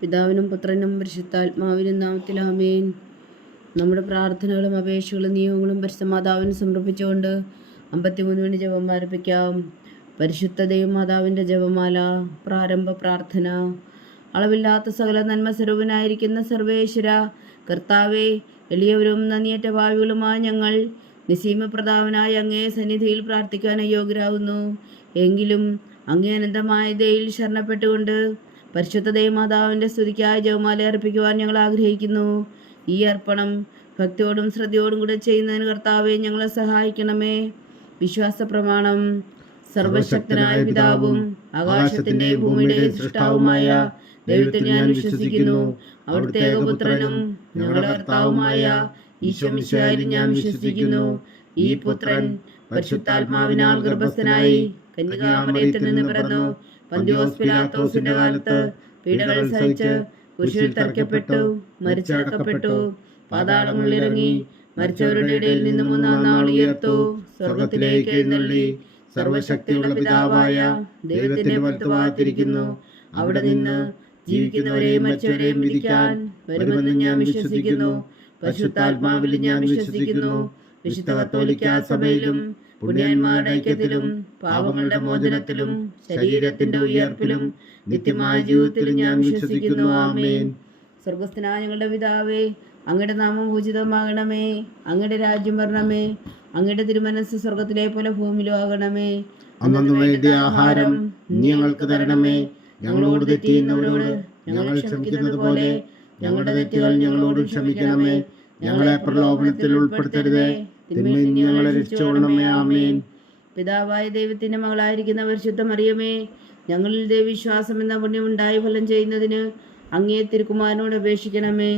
പിതാവിനും പുത്രനും പരിശുദ്ധാത്മാവിനും നാമത്തിൽ ആമേൻ. നമ്മുടെ പ്രാർത്ഥനകളും അപേക്ഷകളും നിയമങ്ങളും പരിശുദ്ധ മാതാവിന് സമർപ്പിച്ചുകൊണ്ട് 53 മണി ജപം ആരംഭിക്കാം. പരിശുദ്ധ ദൈവമാതാവിൻ്റെ ജപമാല. പ്രാരംഭ പ്രാർത്ഥന. അളവില്ലാത്ത സകല നന്മ സ്വരൂപനായിരിക്കുന്ന സർവേശ്വര കർത്താവെ, എളിയവരും നന്ദിയേറ്റ ഭാവികളുമായ ഞങ്ങൾ നിസീമപ്രതാപനായ അങ്ങേ സന്നിധിയിൽ പ്രാർത്ഥിക്കാൻ അയോഗ്യരാകുന്നു. എങ്കിലും അങ്ങേ അനന്തമായ ദയയിൽ ശരണപ്പെട്ടുകൊണ്ട് പരിശുദ്ധ ദൈവമാതാവിൻ്റെ സ്തുതിക്കായി ജപമാല അർപ്പിക്കുവാൻ ഞങ്ങൾ ആഗ്രഹിക്കുന്നു. ഈ അർപ്പണം ഭക്തിയോടും ശ്രദ്ധയോടും കൂടെ ചെയ്യുന്നതിന് കർത്താവെ ഞങ്ങളെ സഹായിക്കണമേ. വിശ്വാസ പ്രമാണം. സർവശക്തനായ പിതാവും ആകാശത്തിൻ്റെയും ഭൂമിയുടെയും സൃഷ്ടാവുമായ ദൈവത്തിൽ ഞാൻ വിശ്വസിക്കുന്നു. അവിടുത്തെ ഏകപുത്രനും ഞങ്ങളുടെ കർത്താവുമായ ഈശോ മിശിഹായിൽ ഞാൻ വിശ്വസിക്കുന്നു. ഈ പുത്രൻ പരിശുദ്ധാത്മാവിനാൽ ഗർഭസ്ഥനായി കന്യകാമറിയത്തിൽ നിന്ന് പിറന്നു, പന്തിയോസ് പിലാത്തോസിന്റെ കാലത്ത് പീഡകൾ സഹിച്ച് കുരിശിൽ തറയ്ക്കപ്പെട്ടു, മരിച്ചടക്കപ്പെട്ടു, പാതാളങ്ങളിൽ ഇറങ്ങി, മരിച്ചവരുടെ ഇടയിൽ നിന്ന് 3-ാം നാൾ ഉയർത്തു, സ്വർഗത്തിലേക്ക് എഴുന്നള്ളി, സർവശക്തിയുള്ള പിതാവായ ദൈവത്തിന്റെ വലത്തുഭാഗത്തിരിക്കുന്നു. അവിടെ നിന്ന് ജീവിക്കുന്നവരെയും മരിച്ചവരെയും വിധിക്കാൻ വരുമെന്ന് ഞാൻ വിശ്വസിക്കുന്നു. പരിശുദ്ധാത്മാവിൽ ഞാൻ വിശ്വസിക്കുന്നു. വിശുദ്ധ കത്തോലിക്കാ സഭയിലും പുണ്യന്മാരുടെ ഐക്യത്തിലും പാപങ്ങളുടെ മോചനത്തിലും ശരീരത്തിന്റെ ഉയർപ്പിലും നിത്യമായ ജീവിതത്തിലും ഞാൻ വിശ്വസിക്കുന്നു. ആമേൻ. സ്വർഗസ്ഥനായ ഞങ്ങളുടെ പിതാവേ, അങ്ങയുടെ നാമം പൂജിതമാകണമേ. അങ്ങയുടെ രാജ്യം വരണമേ. അങ്ങയുടെ തിരുമനസ്സ് സ്വർഗത്തിലെ പോലെ ഭൂമിയിലും ആകണമേ. അന്നു വേണ്ടിയ ആഹാരം ഞങ്ങൾക്ക് തരണമേ. ഞങ്ങളോട് തെറ്റ് ചെയ്യുന്നവരോട് ഞങ്ങൾ ക്ഷമിക്കുന്നത് പോലെ ഞങ്ങളുടെ തെറ്റുകൾ ഞങ്ങളോട് ക്ഷമിക്കണമേ. ഞങ്ങളെ പ്രലോഭനത്തിൽ ഉൾപ്പെടുത്തരുതേ, തിന്മയിൽ നിന്ന് ഞങ്ങളെ രക്ഷിച്ചുകൊള്ളണമേ. ആമേൻ. പിതാവായ ദൈവത്തിന്റെ മകളായിരിക്കുന്ന പരിശുദ്ധ മറിയമേ, ഞങ്ങളിൽ ദൈവവിശ്വാസം എന്ന പുണ്യം ഉണ്ടായി ഫലം ചെയ്യുന്നതിന് അങ്ങേ തിരുക്കുമാരനോട് അപേക്ഷിക്കണമേ.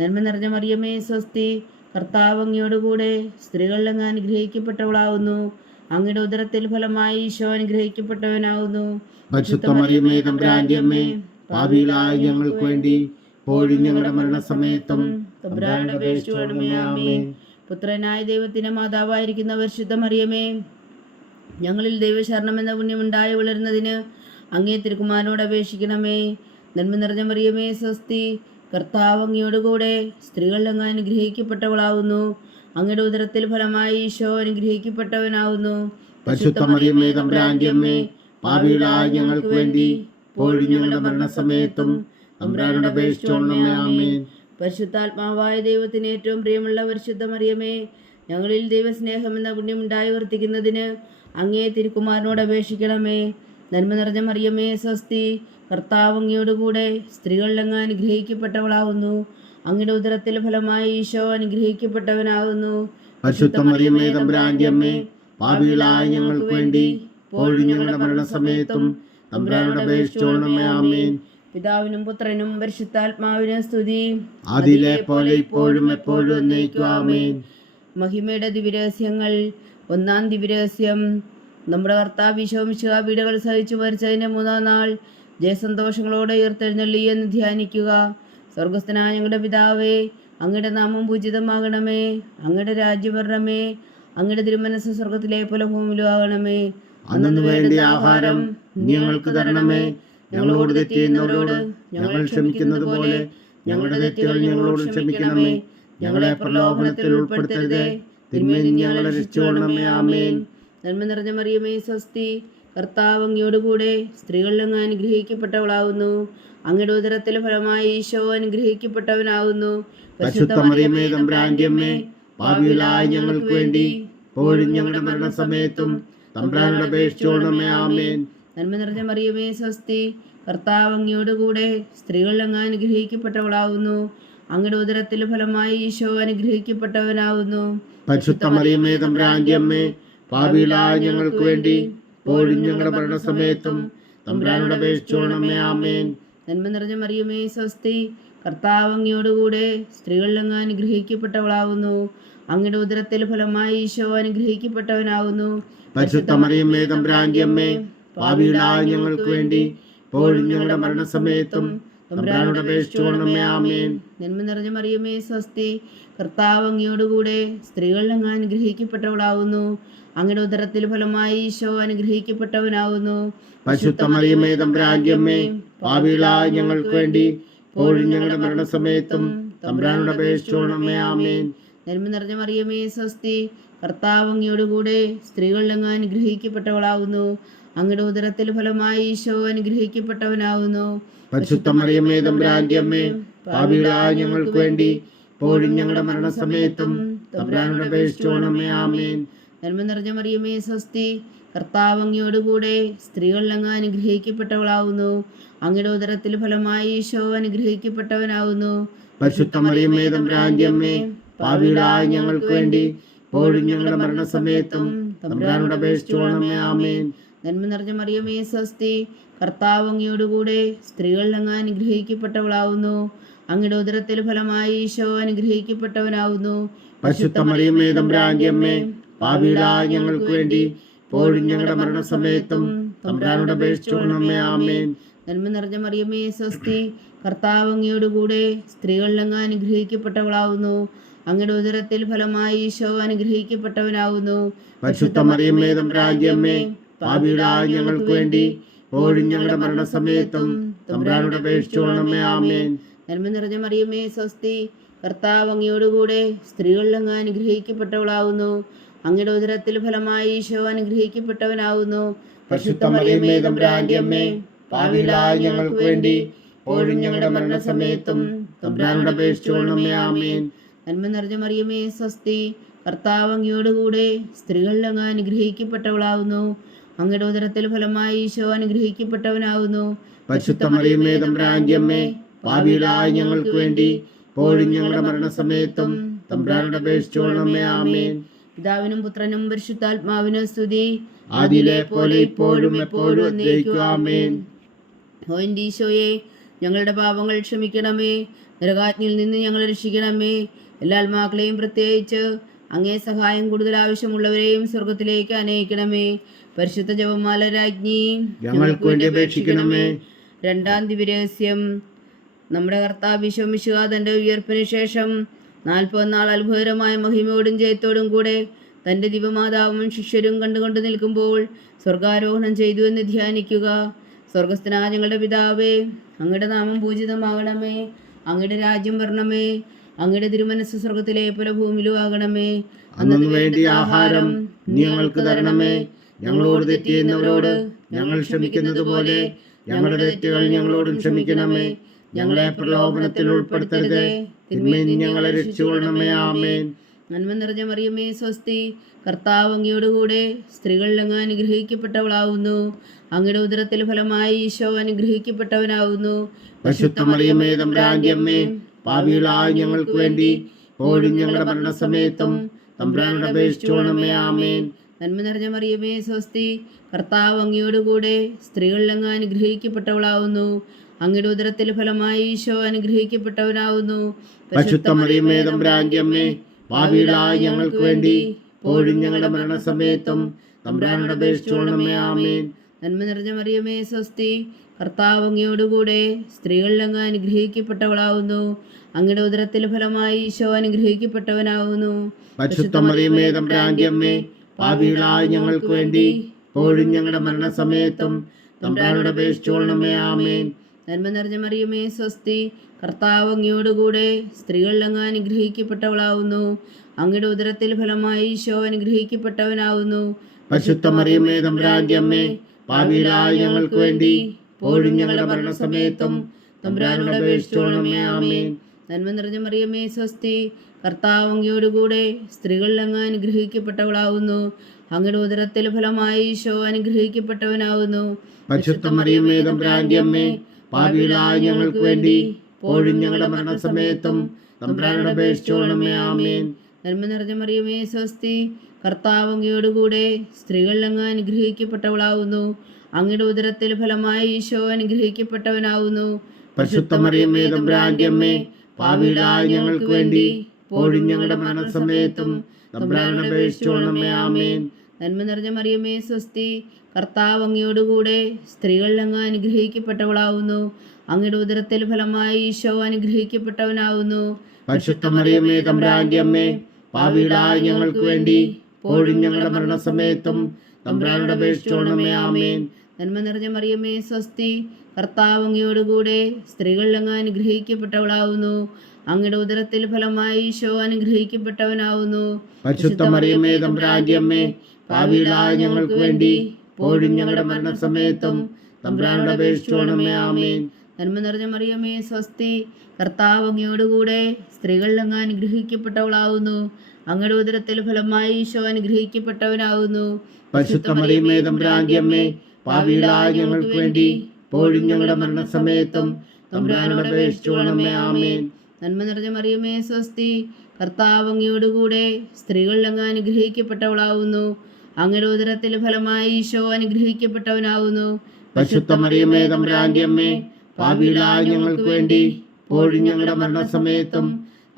നന്മ നിറഞ്ഞ മറിയമേ, സ്വസ്തി. കർത്താവ് അങ്ങയോടുകൂടെ സ്ത്രീകളിൽ അങ്ങ് അനുഗ്രഹിക്കപ്പെട്ടവളാവുന്നു. അങ്ങയുടെ ഉദരത്തിൽ ഫലമായി ഈശോ അനുഗ്രഹിക്കപ്പെട്ടവനാവുന്നു. പരിശുദ്ധ മറിയമേ, തമ്പുരാന്റെ അമ്മേ, പാപികളായ ഞങ്ങൾക്ക് വേണ്ടി ഇപ്പോഴും ഞങ്ങളുടെ മരണസമയത്തും തമ്പുരാനോട് അപേക്ഷിച്ചുകൊള്ളണമേ. ആമേൻ. പുത്രനായ ദൈവത്തിന്റെ മാതാവായിരിക്കുന്ന പരിശുദ്ധ മറിയമേ, ഞങ്ങളിൽ ദൈവശരണം എന്ന പുണ്യമുണ്ടായി വളരുന്നതിന് അങ്ങേ തിരുക്കുമാരനോട് അപേക്ഷിക്കണമേ. നന്മ നിറഞ്ഞ മറിയമേ, സ്വസ്തി. കർത്താവ് അങ്ങയോടുകൂടെ സ്ത്രീകളിൽ അങ്ങ് അനുഗ്രഹിക്കപ്പെട്ടവളാവുന്നു. അങ്ങയുടെ ഉദരത്തിൽ ഫലമായി ഈശോ അനുഗ്രഹിക്കപ്പെട്ടവനാവുന്നു. പരിശുദ്ധ മറിയമേ, തമ്പുരാന്റെ അമ്മേ, പാപികളായ ഞങ്ങൾക്ക് വേണ്ടി ഇപ്പോഴും ഞങ്ങളുടെ മരണസമയത്തും തമ്പുരാനോട് അപേക്ഷിച്ചുകൊള്ളണമേ. ആമേൻ. പരിശുദ്ധാത്മാവായ ദൈവത്തിന് ഏറ്റവും പ്രിയമുള്ള പരിശുദ്ധ മറിയമേ, ഞങ്ങളിൽ ദൈവസ്നേഹം എന്ന പുണ്യമുണ്ടായി വർത്തിക്കുന്നതിന് അങ്ങേ തിരുക്കുമാരനോട് അപേക്ഷിക്കണമേ. നന്മ നിറഞ്ഞ മറിയമേ, സ്വസ്തി. കർത്താവ് അങ്ങയോടുകൂടെ സ്ത്രീകളിൽ അങ്ങ് അനുഗ്രഹിക്കപ്പെട്ടവളാവുന്നു. അങ്ങയുടെ ഉദരത്തിൽ ഫലമായി ഈശോ അനുഗ്രഹിക്കപ്പെട്ടവനാവുന്നു. പരിശുദ്ധ മറിയമേ, തമ്പുരാന്റെ അമ്മേ, പാപികളായ ഞങ്ങൾക്ക് വേണ്ടി ഇപ്പോഴും ഞങ്ങളുടെ മരണസമയത്തും തമ്പുരാനോട് അപേക്ഷിച്ചുകൊള്ളണമേ. ആമേൻ. പിതാവിനും പുത്രനും പരിശുദ്ധാത്മാവിനും സ്തുതി. അതിലെ പോലെ ഇപ്പോഴും എപ്പോഴും എന്നേക്കും. ആമേൻ. മഹിമയുടെ ദിവ്യരഹസ്യങ്ങൾ. 1-ാം ദിവ്യരഹസ്യം. നമ്മുടെ കർത്താവ് ഈശോ മിശിഹാ പീഡകൾ സഹിച്ചു മരിച്ചതിന്റെ 3-ാം നാൾ ജയസന്തോഷങ്ങളോടെ ഉയർത്തെഴുന്നള്ളി എന്ന് ധ്യാനിക്കുക. സ്വർഗസ്ഥനായ ഞങ്ങളുടെ പിതാവേ, അങ്ങയുടെ നാമം പൂജിതമാകണമേ. അങ്ങയുടെ രാജ്യം വരണമേ. അങ്ങയുടെ തിരുമനസ്സ് സ്വർഗത്തിലെ പോലെ ഭൂമിയിലും ആകണമേ. അന്നു വേണ്ടിയ ആഹാരം ഞങ്ങൾക്ക് തരണമേ. ഞങ്ങളോട് തെറ്റ് ചെയ്യുന്നവരോട് ഞങ്ങൾ ക്ഷമിക്കുന്നത് പോലെ ഞങ്ങളുടെ തെറ്റുകൾ ഞങ്ങളോട് ക്ഷമിക്കണമേ. ഞങ്ങളെ പ്രലോഭനത്തിൽ ഉൾപ്പെടുത്തരുതേ, തിന്മയിൽ നിന്ന് ഞങ്ങളെ രക്ഷിച്ചുകൊള്ളണമേ. ആമേൻ. നന്മ നിറഞ്ഞ മറിയമേ, സ്വസ്തി. കർത്താവ് അങ്ങയോടുകൂടെ സ്ത്രീകളിൽ അങ്ങ് അനുഗ്രഹിക്കപ്പെട്ടവളാവുന്നു. അങ്ങയുടെ ഉദരത്തിൽ ഫലമായി ഈശോ അനുഗ്രഹിക്കപ്പെട്ടവനാവുന്നു. പരിശുദ്ധ മറിയമേ, തമ്പുരാന്റെ അമ്മേ, പാപികളായ ഞങ്ങൾക്ക് വേണ്ടി ഇപ്പോഴും ഞങ്ങളുടെ മരണസമയത്തും തമ്പുരാനോട് അപേക്ഷിച്ചുകൊള്ളണമേ. ആമേൻ. നന്മ നിറഞ്ഞ മറിയമേ, സ്വസ്തി. കർത്താവ് അങ്ങയോടുകൂടെ സ്ത്രീകളിൽ അങ്ങ് അനുഗ്രഹിക്കപ്പെട്ടവളാവുന്നു. അങ്ങയുടെ ഉദരത്തിൽ ഫലമായി ഈശോ അനുഗ്രഹിക്കപ്പെട്ടവനാവുന്നു. പരിശുദ്ധ മറിയമേ, തമ്പുരാന്റെ അമ്മേ, പാപികളായ ഞങ്ങൾക്ക് വേണ്ടി ഇപ്പോഴും ഞങ്ങളുടെ മരണസമയത്തും തമ്പുരാനോട് അപേക്ഷിച്ചുകൊള്ളണമേ. ആമേൻ. നന്മ നിറഞ്ഞ മറിയമേ, സ്വസ്തി. കർത്താവ് അങ്ങയോടുകൂടെ സ്ത്രീകളിൽ അങ്ങ് അനുഗ്രഹിക്കപ്പെട്ടവളാവുന്നു. അങ്ങയുടെ ഉദരത്തിൽ ഫലമായി ഈശോ അനുഗ്രഹിക്കപ്പെട്ടവനാവുന്നു. പരിശുദ്ധ മറിയമേ, തമ്പുരാന്റെ അമ്മേ, പാപികളായ ഞങ്ങൾക്ക് വേണ്ടി ഇപ്പോഴും ഞങ്ങളുടെ മരണസമയത്തും തമ്പുരാനോട് അപേക്ഷിച്ചുകൊള്ളണമേ. ആമേൻ. നന്മ നിറഞ്ഞ മറിയമേ, സ്വസ്തി. കർത്താവ് അങ്ങയോടുകൂടെ സ്ത്രീകളിൽ അങ്ങ് അനുഗ്രഹിക്കപ്പെട്ടവളാവുന്നു. അങ്ങയുടെ ഉദരത്തിൽ ഫലമായി ഈശോ അനുഗ്രഹിക്കപ്പെട്ടവനാവുന്നു. പരിശുദ്ധ മറിയമേ, തമ്പുരാന്റെ അമ്മേ, പാപികളായ ഞങ്ങൾക്ക് വേണ്ടി ഇപ്പോഴും ഞങ്ങളുടെ മരണസമയത്തും തമ്പുരാനോട് അപേക്ഷിച്ചോളണമേ. ആമേൻ. നന്മ നിറഞ്ഞ മറിയമേ സ്വസ്തി, കർത്താവ് അങ്ങയോടുകൂടെ സ്ത്രീകളിൽ അങ്ങ് അനുഗ്രഹിക്കപ്പെട്ടവളാവുന്നു. അങ്ങയുടെ ഉദരത്തിൽ ഫലമായി ഈശോ അനുഗ്രഹിക്കപ്പെട്ടവനാവുന്നു. പരിശുദ്ധ മറിയമേ തമ്പുരാന്റെ അമ്മേ, പാപികളായ ഞങ്ങൾക്ക് വേണ്ടി ഇപ്പോഴും ഞങ്ങളുടെ മരണസമയത്തും തമ്പുരാനോട് അപേക്ഷിച്ചോളണമേ. ആമേൻ. നന്മ നിറഞ്ഞ മറിയമേ സ്വസ്തി, കർത്താവ് അങ്ങയോടുകൂടെ സ്ത്രീകളിൽ അങ്ങ് അനുഗ്രഹിക്കപ്പെട്ടവളാവുന്നു. അങ്ങയുടെ ഉദരത്തിൽ ഫലമായി ഈശോ അനുഗ്രഹിക്കപ്പെട്ടവനാവുന്നു. പരിശുദ്ധ മറിയമേ തമ്പുരാന്റെ അമ്മേ, പാപികളായ ഞങ്ങൾക്ക് വേണ്ടി ഇപ്പോഴും ഞങ്ങളുടെ മരണസമയത്തും തമ്പുരാനോട് അപേക്ഷിച്ചോളണമേ. ആമേൻ. നന്മ നിറഞ്ഞ മറിയമേ സ്വസ്തി, കർത്താവ് അങ്ങയോടുകൂടെ സ്ത്രീകളിൽ അങ്ങ് അനുഗ്രഹിക്കപ്പെട്ടവളാവുന്നു. അങ്ങയുടെ ഉദരത്തിൽ ഫലമായി ഈശോ അനുഗ്രഹിക്കപ്പെട്ടവനാവുന്നു. പരിശുദ്ധ മറിയമേ തമ്പുരാന്റെ അമ്മേ, പാപികളായ ഞങ്ങൾക്ക് വേണ്ടി ഇപ്പോഴും ഞങ്ങളുടെ മരണസമയത്തും തമ്പുരാനോട് അപേക്ഷിച്ചോളണമേ. ആമേൻ. നന്മ നിറഞ്ഞ മറിയമേ സ്വസ്തി, കർത്താവ് അങ്ങയോടുകൂടെ സ്ത്രീകളിൽ അങ്ങ് അനുഗ്രഹിക്കപ്പെട്ടവളാവുന്നു. അങ്ങയുടെ ഉദരത്തിൽ ഫലമായി ഈശോ അനുഗ്രഹിക്കപ്പെട്ടവനാവുന്നു. പരിശുദ്ധ മറിയമേ തമ്പുരാന്റെ അമ്മേ, പാപികളായ ഞങ്ങൾക്ക് വേണ്ടി ഇപ്പോഴും ഞങ്ങളുടെ മരണസമയത്തും തമ്പുരാനോട് അപേക്ഷിച്ചോളണമേ. ആമേൻ. നന്മ നിറഞ്ഞ മറിയമേ സ്വസ്തി, കർത്താവ് അങ്ങയോടുകൂടെ സ്ത്രീകളിൽ അങ്ങ് അനുഗ്രഹിക്കപ്പെട്ടവളാവുന്നു. അങ്ങയുടെ ഉദരത്തിൽ ഫലമായി ഈശോ അനുഗ്രഹിക്കപ്പെട്ടവനാവുന്നു. പരിശുദ്ധ മറിയമേ തമ്പുരാന്റെ അമ്മേ, പാപികളായ ഞങ്ങൾക്ക് വേണ്ടി ഇപ്പോഴും ഞങ്ങളുടെ മരണസമയത്തും തമ്പുരാനോട് അപേക്ഷിച്ചോളണമേ. ആമേൻ. നന്മ നിറഞ്ഞ മറിയമേ സ്വസ്തി, കർത്താവ് അങ്ങയോടുകൂടെ സ്ത്രീകളിൽ അങ്ങ് അനുഗ്രഹിക്കപ്പെട്ടവളാവുന്നു. അങ്ങയുടെ ഉദരത്തിൽ ഫലമായി ഈശോ അനുഗ്രഹിക്കപ്പെട്ടവനാവുന്നു. പരിശുദ്ധ മറിയമേ തമ്പുരാന്റെ അമ്മേ, പാപികളായ ഞങ്ങൾക്ക് വേണ്ടി ഇപ്പോഴും ഞങ്ങളുടെ മരണസമയത്തും തമ്പുരാനോട് അപേക്ഷിച്ചോളണമേ. ആമേൻ. പിതാവിനും പുത്രനും പരിശുദ്ധാത്മാവിനും സ്തുതി, ആദിയിലെ പോലെ ഇപ്പോഴും എപ്പോഴും എന്നേക്കും. ആമേൻ. ഓ എൻ്റെ ഈശോയെ, ഞങ്ങളുടെ പാപങ്ങൾ ക്ഷമിക്കണമേ. നരകാജ്ഞയിൽ നിന്ന് ഞങ്ങളെ രക്ഷിക്കണമേ. എല്ലാ ആത്മാക്കളെയും പ്രത്യേകിച്ച് അങ്ങേ സഹായം കൂടുതൽ ആവശ്യമുള്ളവരെയും സ്വർഗത്തിലേക്ക് അനയിക്കണമേ. പരിശുദ്ധ ജപമാല രാജ്ഞി, ഞങ്ങൾക്ക് വേണ്ടി അപേക്ഷിക്കണമേ. രണ്ടാം ദിവ്യരഹസ്യം. നമ്മുടെ കർത്താവ് ഈശോ മിശിഹാ തൻ്റെ ഉയർപ്പിന് ശേഷം 40 നാൾ അത്ഭുതകരമായ മഹിമയോടും ജയത്തോടും കൂടെ തൻ്റെ ദിവമാതാവും ശിഷ്യരും കണ്ടുകൊണ്ട് നിൽക്കുമ്പോൾ സ്വർഗാരോഹണം ചെയ്തു എന്ന് ധ്യാനിക്കുക. സ്വർഗസ്ഥനായ ഞങ്ങളുടെ പിതാവേ, അങ്ങയുടെ നാമം പൂജിതമാകണമേ. അങ്ങയുടെ രാജ്യം വരണമേ. അങ്ങയുടെ തിരുമനസ് സ്വർഗത്തിലെ പോലെ ഭൂമിയിലും ആകണമേ. അന്നു വേണ്ടി ആഹാരം നീ ഞങ്ങൾക്ക് തരണമേ. ഞങ്ങളോട് തെറ്റ് ചെയ്യുന്നവരോട് ഞങ്ങൾ ക്ഷമിക്കുന്നത് പോലെ ഞങ്ങളുടെ തെറ്റുകൾ ഞങ്ങളോടും ക്ഷമിക്കണമേ. ഞങ്ങളെ പ്രലോഭനത്തിൽ ഉൾപ്പെടുത്തരുത്, തിന്മയിൽ നിന്ന് ഞങ്ങളെ രക്ഷിച്ചുകൊള്ളണമേ. ആമേൻ. നന്മ നിറഞ്ഞ മറിയമേ സ്വസ്തി, കർത്താവ് അങ്ങയോടുകൂടെ സ്ത്രീകളിൽ അങ്ങ് അനുഗ്രഹിക്കപ്പെട്ടവളാവുന്നു. അങ്ങയുടെ ഉദരത്തിൽ ഫലമായി ഈശോ അനുഗ്രഹിക്കപ്പെട്ടവനാവുന്നു. പരിശുദ്ധ മറിയമേ തമ്പുരാന്റെ അമ്മേ, പാപികളായ ഞങ്ങൾക്ക് വേണ്ടി ഇപ്പോഴും ഞങ്ങളുടെ മരണസമയത്തും തമ്പുരാനോട് അപേക്ഷിച്ചോളണമേ. ആമേൻ. നന്മ നിറഞ്ഞ മറിയമേ സ്വസ്തി, കർത്താവ് അങ്ങയോടുകൂടെ സ്ത്രീകളിൽ അങ്ങ് അനുഗ്രഹിക്കപ്പെട്ടവളാവുന്നു. അങ്ങയുടെ ഉദരത്തിൽ ഫലമായി ഈശോ അനുഗ്രഹിക്കപ്പെട്ടവനാവുന്നു. പരിശുദ്ധ മറിയമേ തമ്പുരാന്റെ അമ്മേ, പാപികളായ ഞങ്ങൾക്ക് വേണ്ടി ഇപ്പോഴും ഞങ്ങളുടെ മരണസമയത്തും തമ്പുരാനോട് അപേക്ഷിച്ചോളണമേ. ആമേൻ. നന്മ നിറഞ്ഞ മറിയമേ സ്വസ്തി, കർത്താവ് അങ്ങയോടുകൂടെ സ്ത്രീകളിൽ അങ്ങ് അനുഗ്രഹിക്കപ്പെട്ടവളാവുന്നു. അങ്ങയുടെ ഉദരത്തിൽ ഫലമായി ഈശോ അനുഗ്രഹിക്കപ്പെട്ടവനാവുന്നു. പരിശുദ്ധ മറിയമേ തമ്പുരാന്റെ അമ്മേ, പാപികളായ ഞങ്ങൾക്ക് വേണ്ടി ഇപ്പോഴും ഞങ്ങളുടെ മരണസമയത്തും തമ്പുരാനോട് അപേക്ഷിച്ചോളണമേ. ആമേൻ. നന്മ നിറഞ്ഞ മറിയമേ സ്വസ്തി, കർത്താവ് അങ്ങയോടുകൂടെ സ്ത്രീകളിൽ അങ്ങ് അനുഗ്രഹിക്കപ്പെട്ടവളാവുന്നു. അങ്ങയുടെ ഉദരത്തിൽ ഫലമായി ഈശോ അനുഗ്രഹിക്കപ്പെട്ടവനാവുന്നു. പരിശുദ്ധ മറിയമേ തമ്പുരാന്റെ അമ്മേ, പാപികളായ ഞങ്ങൾക്ക് വേണ്ടി ഇപ്പോഴും ഞങ്ങളുടെ മരണസമയത്തും തമ്പുരാനോട് അപേക്ഷിച്ചോളണമേ. ആമേൻ. നന്മ നിറഞ്ഞ മറിയമേ സ്വസ്തി, കർത്താവ് അങ്ങയോടുകൂടെ സ്ത്രീകളിൽ അങ്ങ് അനുഗ്രഹിക്കപ്പെട്ടവളാവുന്നു. അങ്ങയുടെ ഉദരത്തിൽ ഫലമായി ഈശോ അനുഗ്രഹിക്കപ്പെട്ടവനാവുന്നു. പരിശുദ്ധ മറിയമേ തമ്പുരാന്റെ അമ്മേ, പാപികളായ ഞങ്ങൾക്ക് വേണ്ടി ഇപ്പോഴും ഞങ്ങളുടെ മരണസമയത്തും തമ്പുരാനോട് അപേക്ഷിച്ചോളണമേ. ആമേൻ. നന്മ നിറഞ്ഞ മറിയമേ സ്വസ്തി, കർത്താവ് അങ്ങയോടുകൂടെ സ്ത്രീകളിൽ അങ്ങ് അനുഗ്രഹിക്കപ്പെട്ടവളാവുന്നു. അങ്ങയുടെ ഉദരത്തിൽ ഫലമായി ഈശോ അനുഗ്രഹിക്കപ്പെട്ടവനാവുന്നു. പരിശുദ്ധ മറിയമേ തമ്പുരാന്റെ അമ്മേ, പാപികളായ ഞങ്ങൾക്ക് വേണ്ടി ഇപ്പോഴും ഞങ്ങളുടെ മരണസമയത്തും തമ്പുരാനോട് അപേക്ഷിച്ചോളണമേ. ആമേൻ. നന്മ നിറഞ്ഞ മറിയമേ സ്വസ്തി, കർത്താവ് അങ്ങയോടുകൂടെ സ്ത്രീകളിൽ അങ്ങ് അനുഗ്രഹിക്കപ്പെട്ടവളാവുന്നു. അങ്ങയുടെ ഉദരത്തിൽ ഫലമായി ഈശോ അനുഗ്രഹിക്കപ്പെട്ടവനാവുന്നു. പരിശുദ്ധ മറിയമേ തമ്പുരാന്റെ അമ്മേ, പാപികളായ ഞങ്ങൾക്ക് വേണ്ടി ഇപ്പോഴും ഞങ്ങളുടെ മരണസമയത്തും തമ്പുരാനോട് അപേക്ഷിച്ചോളണമേ. ആമേൻ. നന്മ നിറഞ്ഞ മറിയമേ സ്വസ്തി, കർത്താവ് അങ്ങയോടുകൂടെ സ്ത്രീകളിൽ അങ്ങ് അനുഗ്രഹിക്കപ്പെട്ടവളാവുന്നു. അങ്ങയുടെ ഉദരത്തിൽ ഫലമായി ഈശോ അനുഗ്രഹിക്കപ്പെട്ടവനാവുന്നു. പരിശുദ്ധ മറിയമേ തമ്പുരാന്റെ അമ്മേ, പാപികളായ ഞങ്ങൾക്ക് വേണ്ടി ഇപ്പോഴും ഞങ്ങളുടെ മരണസമയത്തും തമ്പുരാനോട് അപേക്ഷിച്ചുകൊള്ളണമേ. ആമേൻ. നന്മ നിറഞ്ഞ മറിയമേ സ്വസ്തി, കർത്താവ് അങ്ങയോടുകൂടെ സ്ത്രീകളിൽ അങ്ങ് അനുഗ്രഹിക്കപ്പെട്ടവളാവുന്നു. അങ്ങയുടെ ഉദരത്തിൽ ഫലമായി ഈശോ അനുഗ്രഹിക്കപ്പെട്ടവനാവുന്നു. പരിശുദ്ധ മറിയമേ തമ്പുരാന്റെ അമ്മേ, പാപികളായ ഞങ്ങൾക്ക് വേണ്ടി ഇപ്പോഴും ഞങ്ങളുടെ മരണസമയത്തും തമ്പുരാനോട് അപേക്ഷിച്ചുകൊള്ളണമേ. ആമേൻ. നന്മ നിറഞ്ഞ മറിയമേ സ്വസ്തി, കർത്താവ് അങ്ങയോടുകൂടെ സ്ത്രീകളിൽ അങ്ങ് അനുഗ്രഹിക്കപ്പെട്ടവളാവുന്നു. അങ്ങയുടെ ഉദരത്തിൽ ഫലമായി ഈശോ അനുഗ്രഹിക്കപ്പെട്ടവനാവുന്നു. പരിശുദ്ധ മറിയമേ തമ്പുരാന്റെ അമ്മേ, പാപികളായ ഞങ്ങൾക്ക് വേണ്ടി ഇപ്പോഴും ഞങ്ങളുടെ മരണസമയത്തും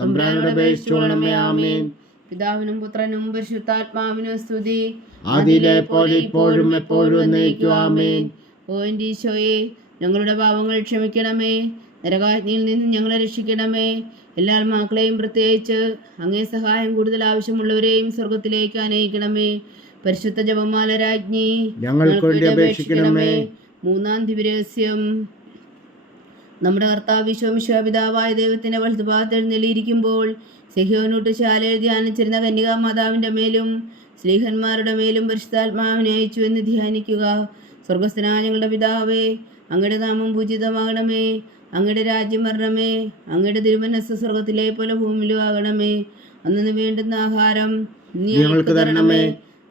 തമ്പുരാനോട് അപേക്ഷിച്ചുകൊള്ളണമേ. ആമേൻ. പിതാവിനും പുത്രനും പരിശുദ്ധാത്മാവിനും സ്തുതി, ആദിയിലെ പോലെ ഇപ്പോഴും എപ്പോഴും എന്നേക്കും. ആമേൻ. ഓ എൻ്റെ ഈശോയെ, ഞങ്ങളുടെ പാപങ്ങൾ ക്ഷമിക്കണമേ, നരകാഗ്നിയിൽ നിന്ന് ഞങ്ങളെ രക്ഷിക്കണമേ. എല്ലാ ആത്മാക്കളെയും പ്രത്യേകിച്ച് അങ്ങേ സഹായം കൂടുതൽ ആവശ്യമുള്ളവരെയും സ്വർഗത്തിലേക്ക് അനയിക്കണമേ. പരിശുദ്ധ ജപമാല രാജ്ഞി, ഞങ്ങൾക്ക് വേണ്ടി അപേക്ഷിക്കണമേ. മൂന്നാം ദിവ്യരഹസ്യം. നമ്മുടെ കർത്താവ് ഈശോ മിശിഹാ പിതാവായ ദൈവത്തിന്റെ വലതുഭാഗത്ത് എഴുന്നള്ളിയിരിക്കുമ്പോൾ സെഹ്യോനോട്ട് ശാലയിൽ ധ്യാനിച്ചിരുന്ന കന്യകാ മാതാവിന്റെ മേലും സ്ലീഹന്മാരുടെ മേലും പരിശുദ്ധാത്മാവിനെ അയച്ചു എന്ന് ധ്യാനിക്കുക. സ്വർഗസ്ഥനായ ഞങ്ങളുടെ പിതാവേ, അങ്ങയുടെ നാമം പൂജിതമാകണമേ. അങ്ങയുടെ രാജ്യം വരണമേ. അങ്ങയുടെ തിരുമനസ്സ് സ്വർഗത്തിലെ പോലെ ഭൂമിയിലും ആകണമേ. അന്നു വേണ്ടുന്ന ആഹാരം നീ ഞങ്ങൾക്ക് തരണമേ.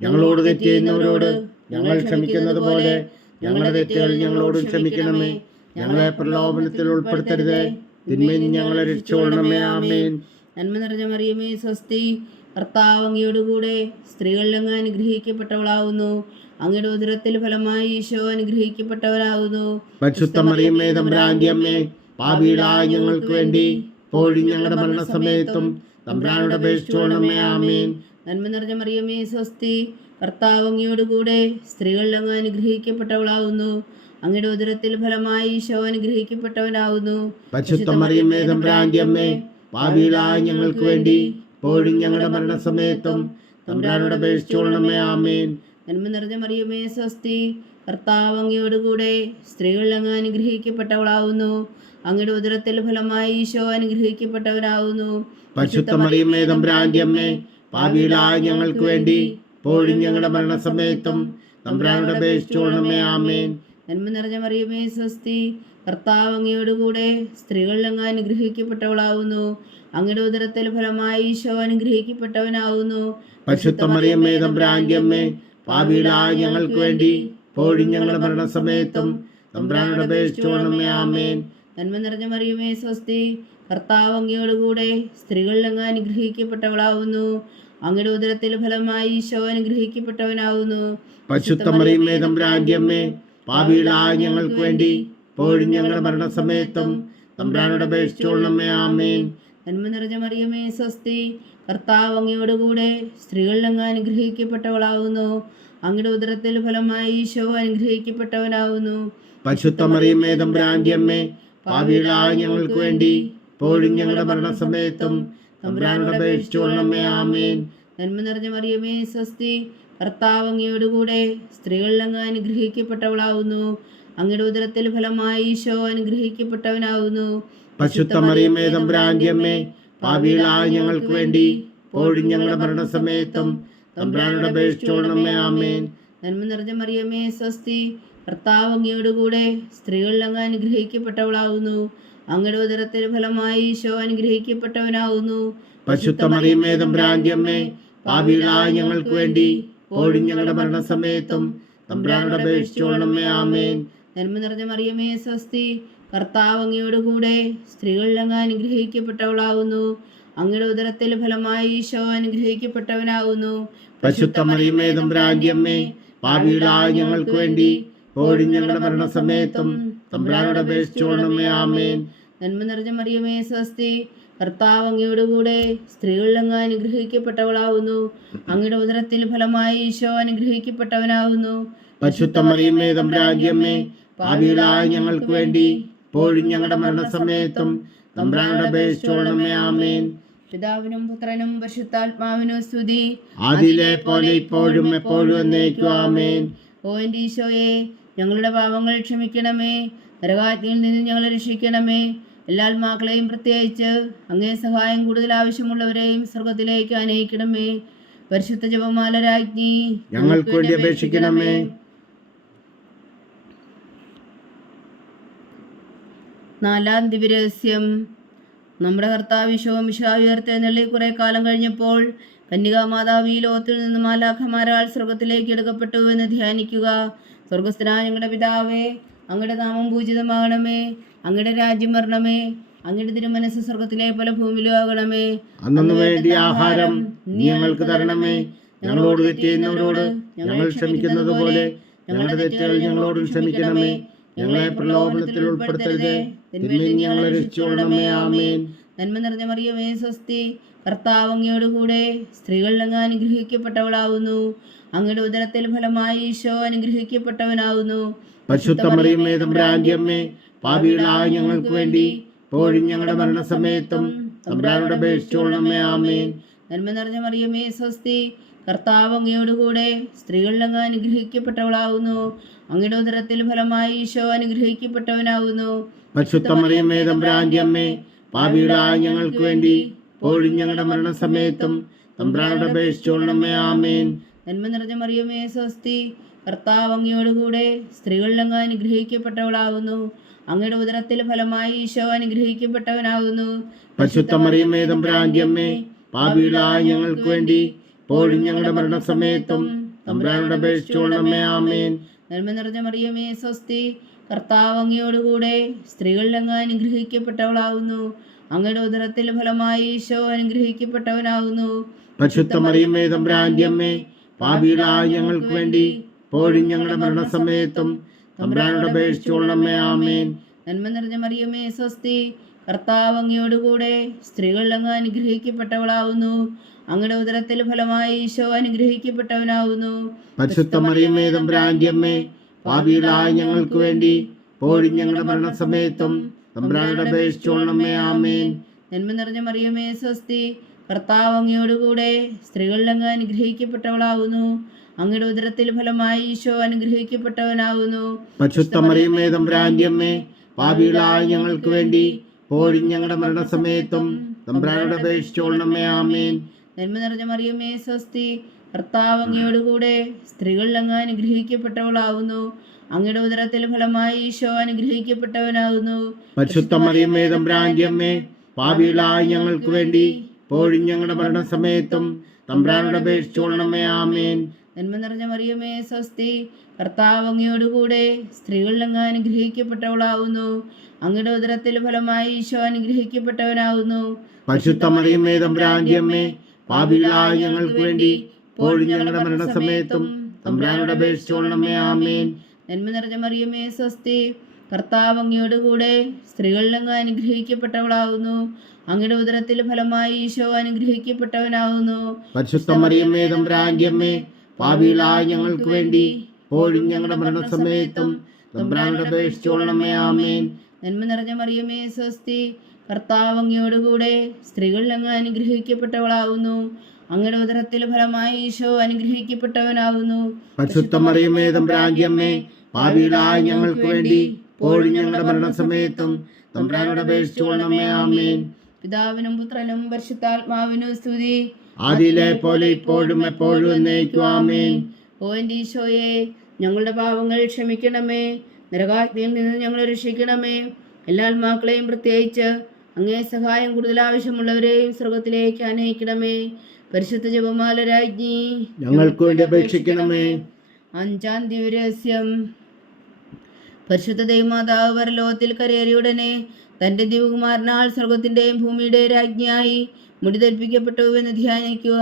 ഞങ്ങളോട് തെറ്റ് ചെയ്യുന്നവരോട് ഞങ്ങൾ ക്ഷമിക്കുന്നത് പോലെ ഞങ്ങളുടെ തെറ്റുകൾ ഞങ്ങളോട് ക്ഷമിക്കണമേ. ഞങ്ങളെ പ്രലോഭനത്തിൽ ഉൾപ്പെടുത്തരുതേ, തിന്മയിൽ നിന്ന് ഞങ്ങളെ രക്ഷിച്ചുകൊള്ളണമേ. ആമേൻ. നന്മ നിറഞ്ഞ മറിയമേ സ്വസ്തി, കർത്താവ് അങ്ങയോടുകൂടെ സ്ത്രീകളിൽ അങ്ങ് അനുഗ്രഹിക്കപ്പെട്ടവളാവുന്നു. അങ്ങയുടെ ഉദരത്തിൽ ഫലമായി ഈശോ അനുഗ്രഹിക്കപ്പെട്ടവനാകുന്നു. പരിശുദ്ധ മറിയമേ തമ്പുരാന്റെ അമ്മേ, പാപികളായ ഞങ്ങൾക്ക് വേണ്ടി ഇപ്പോഴും ഞങ്ങളുടെ മരണസമയത്തും തമ്പുരാനോട് അപേക്ഷിച്ചുകൊള്ളണമേ. ആമേൻ. നന്മ നിറഞ്ഞ മറിയമേ സ്വസ്തി, കർത്താവ് അങ്ങയോടുകൂടെ സ്ത്രീകളിൽ അങ്ങ് അനുഗ്രഹിക്കപ്പെട്ടവളാവുന്നു. അങ്ങയുടെ ഉദരത്തിൽ ഫലമായി ഈശോ അനുഗ്രഹിക്കപ്പെട്ടവനാകുന്നു. പരിശുദ്ധ മറിയമേ തമ്പുരാന്റെ അമ്മേ, പാപികളായ ഞങ്ങൾക്ക് വേണ്ടി ഇപ്പോഴും ഞങ്ങളുടെ മരണസമയത്തും തമ്പുരാനോട് അപേക്ഷിച്ചുകൊള്ളണമേ. ആമേൻ. നന്മ നിറഞ്ഞ മറിയമേ സ്വസ്തി, കർത്താവ് അങ്ങയോടുകൂടെ സ്ത്രീകളിൽ അങ്ങ് അനുഗ്രഹിക്കപ്പെട്ടവളാവുന്നു. അങ്ങയുടെ ഉദരത്തിൽ ഫലമായി ഈശോ അനുഗ്രഹിക്കപ്പെട്ടവനാകുന്നു. പരിശുദ്ധ മറിയമേ തമ്പുരാന്റെ അമ്മേ, പാപികളായ ഞങ്ങൾക്ക് വേണ്ടി ഇപ്പോഴും ഞങ്ങളുടെ മരണസമയത്തും തമ്പുരാനോട് അപേക്ഷിച്ചുകൊള്ളണമേ. ആമേൻ. നന്മ നിറഞ്ഞ മറിയമേ സ്വസ്തി, കർത്താവ് അങ്ങയോടുകൂടെ സ്ത്രീകളിൽ അങ്ങ് അനുഗ്രഹിക്കപ്പെട്ടവളാവുന്നു. അങ്ങയുടെ ഉദരത്തിൽ ഫലമായി ഈശോ അനുഗ്രഹിക്കപ്പെട്ടവനാകുന്നു. പരിശുദ്ധ മറിയമേ തമ്പുരാന്റെ അമ്മേ, പാപികളായ ഞങ്ങൾക്ക് വേണ്ടി ഇപ്പോഴും ഞങ്ങളുടെ മരണസമയത്തും തമ്പുരാനോട് അപേക്ഷിച്ചുകൊള്ളണമേ. ആമേൻ. നന്മ നിറഞ്ഞ മറിയമേ സ്വസ്തി, കർത്താവ് അങ്ങയോടുകൂടെ സ്ത്രീകളിൽ അങ്ങ് അനുഗ്രഹിക്കപ്പെട്ടവളാവുന്നു. അങ്ങയുടെ ഉദരത്തിൽ ഫലമായി ഈശോ അനുഗ്രഹിക്കപ്പെട്ടവനാകുന്നു. പരിശുദ്ധ മറിയമേ തമ്പുരാന്റെ അമ്മേ, പാപികളായ ഞങ്ങൾക്ക് വേണ്ടി ഇപ്പോഴും ഞങ്ങളുടെ മരണസമയത്തും തമ്പുരാനോട് അപേക്ഷിച്ചുകൊള്ളണമേ. ആമേൻ. നന്മ നിറഞ്ഞ മറിയമേ സ്വസ്തി, കർത്താവ് അങ്ങയോടുകൂടെ സ്ത്രീകളിൽ അങ്ങ് അനുഗ്രഹിക്കപ്പെട്ടവളാവുന്നു. അങ്ങയുടെ ഉദരത്തിൽ ഫലമായി ഈശോ അനുഗ്രഹിക്കപ്പെട്ടവനാകുന്നു. പരിശുദ്ധ മറിയമേ തമ്പുരാന്റെ അമ്മേ, പാപികളായ ഞങ്ങൾക്ക് വേണ്ടി ഇപ്പോഴും ഞങ്ങളുടെ മരണസമയത്തും തമ്പുരാനോട് അപേക്ഷിച്ചുകൊള്ളണമേ. ആമേൻ. നന്മ നിറഞ്ഞ മറിയമേ സ്വസ്തി, കർത്താവ് അങ്ങയോടുകൂടെ സ്ത്രീകളിൽ അങ്ങ് അനുഗ്രഹിക്കപ്പെട്ടവളാവുന്നു. അങ്ങയുടെ ഉദരത്തിൽ ഫലമായി ഈശോ അനുഗ്രഹിക്കപ്പെട്ടവനാകുന്നു. പരിശുദ്ധ മറിയമേ തമ്പുരാന്റെ അമ്മേ, പാപികളായ ഞങ്ങൾക്ക് വേണ്ടി ഇപ്പോഴും ഞങ്ങളുടെ മരണസമയത്തും തമ്പുരാനോട് അപേക്ഷിച്ചുകൊള്ളണമേ. ആമേൻ. നന്മ നിറഞ്ഞ മറിയമേ സ്വസ്തി, കർത്താവ് അങ്ങയോടുകൂടെ സ്ത്രീകളിൽ അങ്ങ് അനുഗ്രഹിക്കപ്പെട്ടവളാവുന്നു. അങ്ങയുടെ ഉദരത്തിൽ ഫലമായി ഈശോ അനുഗ്രഹിക്കപ്പെട്ടവനാകുന്നു. പരിശുദ്ധ മറിയമേ തമ്പുരാന്റെ അമ്മേ, പാപികളായ ഞങ്ങൾക്ക് വേണ്ടി ഇപ്പോഴും ഞങ്ങളുടെ മരണസമയത്തും തമ്പുരാനോട് അപേക്ഷിച്ചുകൊള്ളണമേ. ആമേൻ. നന്മ നിറഞ്ഞ മറിയമേ സ്വസ്തി, കർത്താവ് അങ്ങയോടുകൂടെ സ്ത്രീകളിൽ അങ്ങ് അനുഗ്രഹിക്കപ്പെട്ടവളാവുന്നു. അങ്ങയുടെ ഉദരത്തിൽ ഫലമായി ഈശോ അനുഗ്രഹിക്കപ്പെട്ടവനാകുന്നു. പരിശുദ്ധ മറിയമേ തമ്പുരാന്റെ അമ്മേ, പാപികളായ ഞങ്ങൾക്ക് വേണ്ടി ഇപ്പോഴും ഞങ്ങളുടെ മരണസമയത്തും തമ്പുരാനോട് അപേക്ഷിച്ചുകൊള്ളണമേ. ആമേൻ. നന്മ നിറഞ്ഞ മറിയമേ സ്വസ്തി, കർത്താവ് അങ്ങയോടുകൂടെ സ്ത്രീകളിൽ അങ്ങ് അനുഗ്രഹിക്കപ്പെട്ടവളാവുന്നു. അങ്ങയുടെ ഉദരത്തിൽ ഫലമായി ഈശോ അനുഗ്രഹിക്കപ്പെട്ടവനാകുന്നു. പരിശുദ്ധ മറിയമേ തമ്പുരാന്റെ അമ്മേ, പാപികളായ ഞങ്ങൾക്ക് വേണ്ടി ഇപ്പോഴും ഞങ്ങളുടെ മരണസമയത്തും തമ്പുരാനോട് അപേക്ഷിച്ചുകൊള്ളണമേ. ആമേൻ. പിതാവിനും പുത്രനും പരിശുദ്ധാത്മാവിനും സ്തുതി, ആദിയിലെ പോലെ ഇപ്പോഴും എപ്പോഴും എന്നേക്കും. ആമേൻ. ഓ എൻ്റെ ഈശോയെ, ഞങ്ങളുടെ പാപങ്ങൾ ക്ഷമിക്കണമേ, നരകാഗ്നിയിൽ നിന്ന് ഞങ്ങളെ രക്ഷിക്കണമേ. എല്ലാ ആത്മാക്കളെയും പ്രത്യേകിച്ച് അങ്ങേ സഹായം കൂടുതൽ ആവശ്യമുള്ളവരെയും സ്വർഗത്തിലേക്ക് അനയിക്കണമേ. പരിശുദ്ധ ജപമാല രാജ്ഞി ഞങ്ങൾക്ക് വേണ്ടി അപേക്ഷിക്കണമേ. നാലാം ദിവ്യരഹസ്യം. നമ്മുടെ കർത്താവ് ഈശോ മിശിഹായി ഉയർത്തെഴുന്നള്ളി കുറെ കാലം കഴിഞ്ഞപ്പോൾ കന്യകാമാതാവ് ഈ ലോകത്തിൽ നിന്ന് മാലാഖമാരാൽ സ്വർഗത്തിലേക്ക് എടുക്കപ്പെട്ടു എന്ന് ധ്യാനിക്കുക. സ്വർഗസ്ഥനായ ഞങ്ങളുടെ പിതാവേ, അങ്ങയുടെ നാമം പൂജിതമാകണമേ. അങ്ങയുടെ രാജ്യം വരണമേ. അങ്ങയുടെ തിരുമനസ്സ് സ്വർഗത്തിലെ പോലെ ഭൂമിയിലും ആകണമേ. അന്നു വേണ്ടി ആഹാരം നീ ഞങ്ങൾക്ക് തരണമേ. ഞങ്ങളോട് തെറ്റ് ചെയ്യുന്നവരോട് ഞങ്ങൾ ക്ഷമിക്കുന്നത് പോലെ ഞങ്ങളുടെ തെറ്റുകൾ ഞങ്ങളോട് ക്ഷമിക്കണമേ. ഞങ്ങളെ പ്രലോഭനത്തിൽ ഉൾപ്പെടുത്തരുതേ, തിന്മയിൽ ഞങ്ങളെ രക്ഷിച്ചുകൊള്ളണമേ. ആമേൻ. നന്മ നിറഞ്ഞ മറിയമേ, സ്വസ്തി. കർത്താവ് അങ്ങയോടുകൂടെ സ്ത്രീകളിൽ അങ്ങ് അനുഗ്രഹിക്കപ്പെട്ടവളാവുന്നു. അങ്ങയുടെ ഉദരത്തിൽ ഫലമായി ഈശോ അനുഗ്രഹിക്കപ്പെട്ടവനാവുന്നു. പരിശുദ്ധ മറിയമേ, തമ്പുരാന്റെ അമ്മേ, പാപികളായ ഞങ്ങൾക്ക് വേണ്ടി ഇപ്പോഴും ഞങ്ങളുടെ മരണസമയത്തും തമ്പുരാനോട് അപേക്ഷിച്ചുകൊള്ളണമേ. ആമേൻ. നന്മ നിറഞ്ഞ മറിയമേ, സ്വസ്തി. കർത്താവ് അങ്ങയോടുകൂടെ സ്ത്രീകളിൽ അങ്ങ് അനുഗ്രഹിക്കപ്പെട്ടവളാവുന്നു. അങ്ങയുടെ ഉദരത്തിൽ ഫലമായി ഈശോ അനുഗ്രഹിക്കപ്പെട്ടവനാവുന്നു. പരിശുദ്ധ മറിയമേ, തമ്പുരാന്റെ അമ്മേ, പാപികളായ ഞങ്ങൾക്ക് വേണ്ടി ഇപ്പോഴും ഞങ്ങളുടെ മരണസമയത്തും തമ്പുരാനോട് അപേക്ഷിച്ചുകൊള്ളണമേ. ആമേൻ. നന്മ നിറഞ്ഞ മറിയമേ, സ്വസ്തി. കർത്താവ് അങ്ങയോടുകൂടെ സ്ത്രീകളിൽ അങ്ങ് അനുഗ്രഹിക്കപ്പെട്ടവളാവുന്നു. അങ്ങയുടെ ഉദരത്തിൽ ഫലമായി ഈശോ അനുഗ്രഹിക്കപ്പെട്ടവനാകുന്നു. പരിശുദ്ധ മറിയമേ, തമ്പുരാന്റെ അമ്മേ, പാപികളായ ഞങ്ങൾക്ക് വേണ്ടി ഇപ്പോഴും ഞങ്ങളുടെ മരണസമയത്തും തമ്പുരാനോട് അപേക്ഷിച്ചുകൊള്ളണമേ. ആമേൻ. നന്മ നിറഞ്ഞ മറിയമേ, സ്വസ്തി. കർത്താവ് അങ്ങയോടുകൂടെ സ്ത്രീകളിൽ അങ്ങ് അനുഗ്രഹിക്കപ്പെട്ടവളാകുന്നു. അങ്ങയുടെ ഉദരത്തിൽ ഫലമായി ഈശോ അനുഗ്രഹിക്കപ്പെട്ടവനാകുന്നു. പരിശുദ്ധ മറിയമേ, തമ്പുരാന്റെ അമ്മേ, പാപികളായ ഞങ്ങൾക്ക് വേണ്ടി ഇപ്പോഴും ഞങ്ങളുടെ മരണസമയത്തും തമ്പുരാനോട് അപേക്ഷിച്ചുകൊള്ളണമേ. ആമേൻ. നന്മ നിറഞ്ഞ മറിയമേ, സ്വസ്തി. കർത്താവ് അങ്ങയോടുകൂടെ സ്ത്രീകളിൽ അങ്ങ് അനുഗ്രഹിക്കപ്പെട്ടവളാവുന്നു. അങ്ങയുടെ ഉദരത്തിൽ ഫലമായി ഈശോ അനുഗ്രഹിക്കപ്പെട്ടവനാവുന്നു. പരിശുദ്ധ മറിയമേ, തമ്പുരാന്റെ അമ്മേ, പാപികളായ ഞങ്ങൾക്ക് വേണ്ടി ഇപ്പോഴും ഞങ്ങളുടെ മരണസമയത്തും തമ്പുരാനോട് അപേക്ഷിച്ചുകൊള്ളണമേ. ആമേൻ. നന്മ നിറഞ്ഞ മറിയമേ, സ്വസ്തി. കർത്താവ് അങ്ങയോടുകൂടെ സ്ത്രീകളിൽ അങ്ങ് അനുഗ്രഹിക്കപ്പെട്ടവളാവുന്നു. അങ്ങയുടെ ഉദരത്തിൽ ഫലമായി ഈശോ അനുഗ്രഹിക്കപ്പെട്ടവനാവുന്നു. പരിശുദ്ധ മറിയമേ, തമ്പുരാന്റെ അമ്മേ, പാപികളായ ഞങ്ങൾക്ക് വേണ്ടി ഇപ്പോഴും ഞങ്ങളുടെ മരണസമയത്തും തമ്പുരാനോട് അപേക്ഷിച്ചുകൊള്ളണമേ. ആമേൻ. നന്മ നിറഞ്ഞ മറിയമേ, സ്വസ്തി. കർത്താവ് അങ്ങയോടുകൂടെ സ്ത്രീകളിൽ അങ്ങ് അനുഗ്രഹിക്കപ്പെട്ടവളാവുന്നു. അങ്ങയുടെ ഉദരത്തിൽ ഫലമായി ഈശോ അനുഗ്രഹിക്കപ്പെട്ടവനാകുന്നു. പരിശുദ്ധ മറിയമേ, തമ്പുരാന്റെ അമ്മേ, പാപികളായ ഞങ്ങൾക്ക് വേണ്ടി ഇപ്പോഴും ഞങ്ങളുടെ മരണസമയത്തും തമ്പുരാനോട് അപേക്ഷിച്ചുകൊള്ളണമേ. ആമേൻ. നന്മ നിറഞ്ഞ മറിയമേ, സ്വസ്തി. കർത്താവ് അങ്ങയോടുകൂടെ സ്ത്രീകളിൽ അങ്ങ് അനുഗ്രഹിക്കപ്പെട്ടവളാവുന്നു. അങ്ങയുടെ ഉദരത്തിൽ ഫലമായി ഈശോ അനുഗ്രഹിക്കപ്പെട്ടവനാകുന്നു. പരിശുദ്ധ മറിയമേ, തമ്പുരാന്റെ അമ്മേ, പാപികളായ ഞങ്ങൾക്ക് വേണ്ടി ഇപ്പോഴും ഞങ്ങളുടെ മരണസമയത്തും തമ്പുരാനോട് അപേക്ഷിച്ചുകൊള്ളണമേ. ആമേൻ. നന്മ നിറഞ്ഞ മറിയമേ, സ്വസ്തി. കർത്താവ് അങ്ങയോടുകൂടെ സ്ത്രീകളിൽ അങ്ങ് അനുഗ്രഹിക്കപ്പെട്ടവളാവുന്നു. അങ്ങയുടെ ഉദരത്തിൽ ഫലമായി ഈശോ അനുഗ്രഹിക്കപ്പെട്ടവനാകുന്നു. പരിശുദ്ധ മറിയമേ, തമ്പുരാന്റെ അമ്മേ, പാപികളായ ഞങ്ങൾക്ക് വേണ്ടി ഇപ്പോഴും ഞങ്ങളുടെ മരണസമയത്തും തമ്പുരാനോട് അപേക്ഷിച്ചുകൊള്ളണമേ. ആമേൻ. നന്മ നിറഞ്ഞ മറിയമേ, സ്വസ്തി. കർത്താവ് അങ്ങയോടുകൂടെ സ്ത്രീകളിൽ അങ്ങ് അനുഗ്രഹിക്കപ്പെട്ടവളാവുന്നു. അങ്ങയുടെ ഉദരത്തിൽ ഫലമായി ഈശോ അനുഗ്രഹിക്കപ്പെട്ടവനാകുന്നു. പരിശുദ്ധ മറിയമേ, തമ്പുരാന്റെ അമ്മേ, പാപികളായ ഞങ്ങൾക്ക് വേണ്ടി ഇപ്പോഴും ഞങ്ങളുടെ മരണസമയത്തും തമ്പുരാനോട് അപേക്ഷിച്ചുകൊള്ളണമേ. ആമേൻ. പിതാവിനും പുത്രനും പരിശുദ്ധാത്മാവിനും സ്തുതി. ആദിയിലെ പോലെ ഇപ്പോഴും എപ്പോഴും എന്നേക്കും. ആമേൻ. ഓ എൻ്റെ ഈശോയെ, ഞങ്ങളുടെ പാപങ്ങൾ ക്ഷമിക്കണമേ. നരകാഗ്നിയിൽ നിന്ന് ഞങ്ങളെ രക്ഷിക്കണമേ. എല്ലാ ആത്മാക്കളെയും പ്രത്യേകിച്ച് അങ്ങേ സഹായം കൂടുതൽ ആവശ്യമുള്ളവരെയും സ്വർഗത്തിലേക്ക് അനയിക്കണമേ. പരിശുദ്ധ ജപമാല രാജ്ഞി ഞങ്ങൾക്ക് വേണ്ടി അപേക്ഷിക്കണമേ. അഞ്ചാം ദിവ്യരഹസ്യം. പരിശുദ്ധ ദൈവമാതാവ് പരലോകത്തിൽ കരയേറിയുടനെ തൻ്റെ ദിവകുമാരനാൽ സ്വർഗത്തിൻ്റെയും ഭൂമിയുടെയും രാജ്ഞിയായി മുടിധരിപ്പിക്കപ്പെട്ടു എന്ന് ധ്യാനിക്കുക.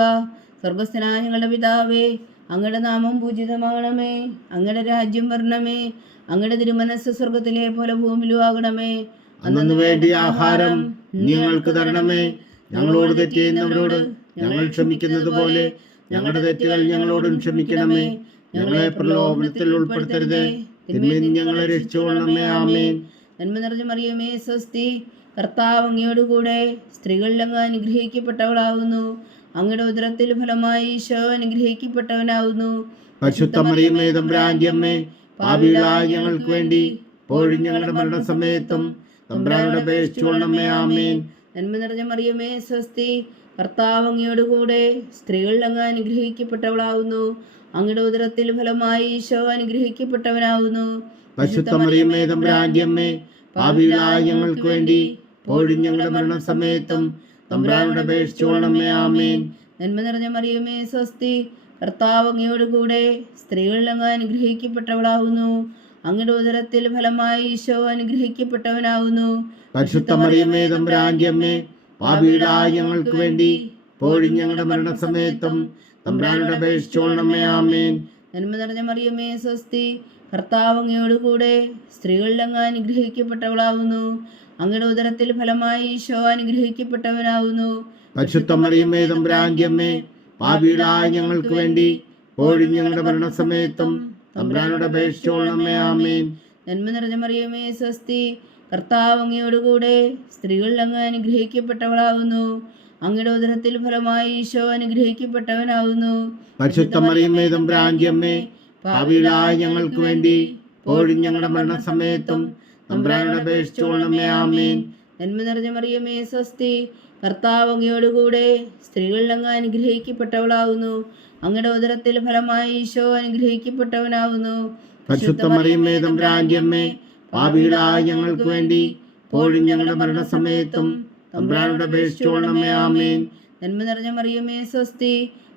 സ്വർഗസ്ഥനായ ഞങ്ങളുടെ പിതാവേ, അങ്ങയുടെ നാമം പൂജിതമാകണമേ. അങ്ങയുടെ രാജ്യം വരണമേ. അങ്ങയുടെ തിരുമനസ്സ് സ്വർഗത്തിലെ പോലെ ഭൂമിയിലും ആകണമേ. അന്നു വേണ്ടി ആഹാരം ഞങ്ങൾക്ക് തരണമേ. ഞങ്ങളോട് തെറ്റ് ചെയ്യുന്നവരോട് ഞങ്ങൾ ക്ഷമിക്കുന്നത് പോലെ ഞങ്ങളുടെ തെറ്റുകൾ ഞങ്ങളോടും ക്ഷമിക്കണമേ. ഞങ്ങളെ പ്രലോഭനത്തിൽ ഉൾപ്പെടുത്തരുതേ, തിന്മയിൽ നിന്ന് ഞങ്ങളെ രക്ഷിച്ചുകൊള്ളണമേ. ആമേൻ. നന്മ നിറഞ്ഞ മറിയമേ, സ്വസ്തി. കർത്താവ് അങ്ങയോടുകൂടെ സ്ത്രീകളിൽ അങ്ങ് അനുഗ്രഹിക്കപ്പെട്ടവളാകുന്നു. അങ്ങയുടെ ഉദരത്തിൽ ഫലമായി ഈശോ അനുഗ്രഹിക്കപ്പെട്ടവനാകുന്നു. പരിശുദ്ധ മറിയമേ, തമ്പുരാന്റെ അമ്മേ, പാപികളായ ഞങ്ങൾക്ക് വേണ്ടി ഇപ്പോഴും ഞങ്ങളുടെ മരണസമയത്തും തമ്പുരാനോട് അപേക്ഷിച്ചുകൊള്ളണമേ. ആമേൻ. നന്മ നിറഞ്ഞ മറിയമേ സ്വസ്തി, കർത്താവ് അങ്ങയോടുകൂടെ സ്ത്രീകൾ അങ്ങ് അനുഗ്രഹിക്കപ്പെട്ടവളാവുന്നു. അങ്ങയുടെ ഉദരത്തിൽ ഫലമായി ഈശോ അനുഗ്രഹിക്കപ്പെട്ടവനാവുന്നു. പരിശുദ്ധ മറിയമേ തമ്പുരാന്റെ അമ്മേ, പാപികളായ ഞങ്ങൾക്ക് വേണ്ടി ഇപ്പോഴും ഞങ്ങളുടെ മരണസമയത്തും തമ്പുരാനോട് അപേക്ഷിച്ചുകൊള്ളണമേ. ആമേൻ. നന്മ നിറഞ്ഞ മറിയമേ സ്വസ്തി, കർത്താവ് അങ്ങയോടുകൂടെ സ്ത്രീകൾ അങ്ങ് അനുഗ്രഹിക്കപ്പെട്ടവളാവുന്നു. അങ്ങയുടെ ഉദരത്തിൽ ഫലമായി ഈശോ അനുഗ്രഹിക്കപ്പെട്ടവനാവുന്നു. പരിശുദ്ധ മറിയമേ തമ്പുരാന്റെ അമ്മേ, പാപികളായ ഞങ്ങൾക്ക് വേണ്ടി ഇപ്പോഴും ഞങ്ങളുടെ മരണസമയത്തും തമ്പുരാനോട് അപേക്ഷിച്ചുകൊള്ളണമേ. ആമേൻ. നന്മ നിറഞ്ഞ മറിയമേ സ്വസ്തി, കർത്താവ് അങ്ങയോടുകൂടെ സ്ത്രീകളിൽ അങ്ങ് അനുഗ്രഹിക്കപ്പെട്ടവളാവുന്നു. അങ്ങയുടെ ഉദരത്തിൽ ഫലമായി ഈശോ അനുഗ്രഹിക്കപ്പെട്ടവനാവുന്നു. പരിശുദ്ധ മറിയമേ തമ്പുരാന്റെ അമ്മേ, പാപികളായ ഞങ്ങൾക്ക് വേണ്ടി ഇപ്പോഴും ഞങ്ങളുടെ മരണസമയത്തും തമ്പുരാനോട് അപേക്ഷിച്ചുകൊള്ളണമേ. ആമേൻ. നന്മ നിറഞ്ഞ മറിയമേ സ്വസ്തി, കർത്താവ് അങ്ങയോടുകൂടെ സ്ത്രീകളിൽ അങ്ങ് അനുഗ്രഹിക്കപ്പെട്ടവളാവുന്നു. അങ്ങയുടെ ഉദരത്തിൽ ഫലമായി ഈശോ അനുഗ്രഹിക്കപ്പെട്ടവനാവുന്നു. പരിശുദ്ധ മറിയമേ തമ്പുരാന്റെ അമ്മേ, പാപികളായ ഞങ്ങൾക്ക് വേണ്ടി ഇപ്പോഴും ഞങ്ങളുടെ മരണസമയത്തും തമ്പുരാനോട് അപേക്ഷിച്ചുകൊള്ളണമേ. ആമേൻ. നന്മ നിറഞ്ഞ മറിയമേ സ്വസ്തി, കർത്താവ് അങ്ങയോടുകൂടെ സ്ത്രീകളിൽ അങ്ങ് അനുഗ്രഹിക്കപ്പെട്ടവളാവുന്നു. അങ്ങയുടെ ഉദരത്തിൽ ഫലമായി ഈശോ അനുഗ്രഹിക്കപ്പെട്ടവനാവുന്നു. പരിശുദ്ധ മറിയമേ തമ്പുരാന്റെ അമ്മേ, പാപികളായ ഞങ്ങൾക്ക് വേണ്ടി ഇപ്പോഴും ഞങ്ങളുടെ മരണസമയത്തും തമ്പുരാനോട് അപേക്ഷിച്ചുകൊള്ളണമേ. ആമേൻ. നന്മ നിറഞ്ഞ മറിയമേ സ്വസ്തി,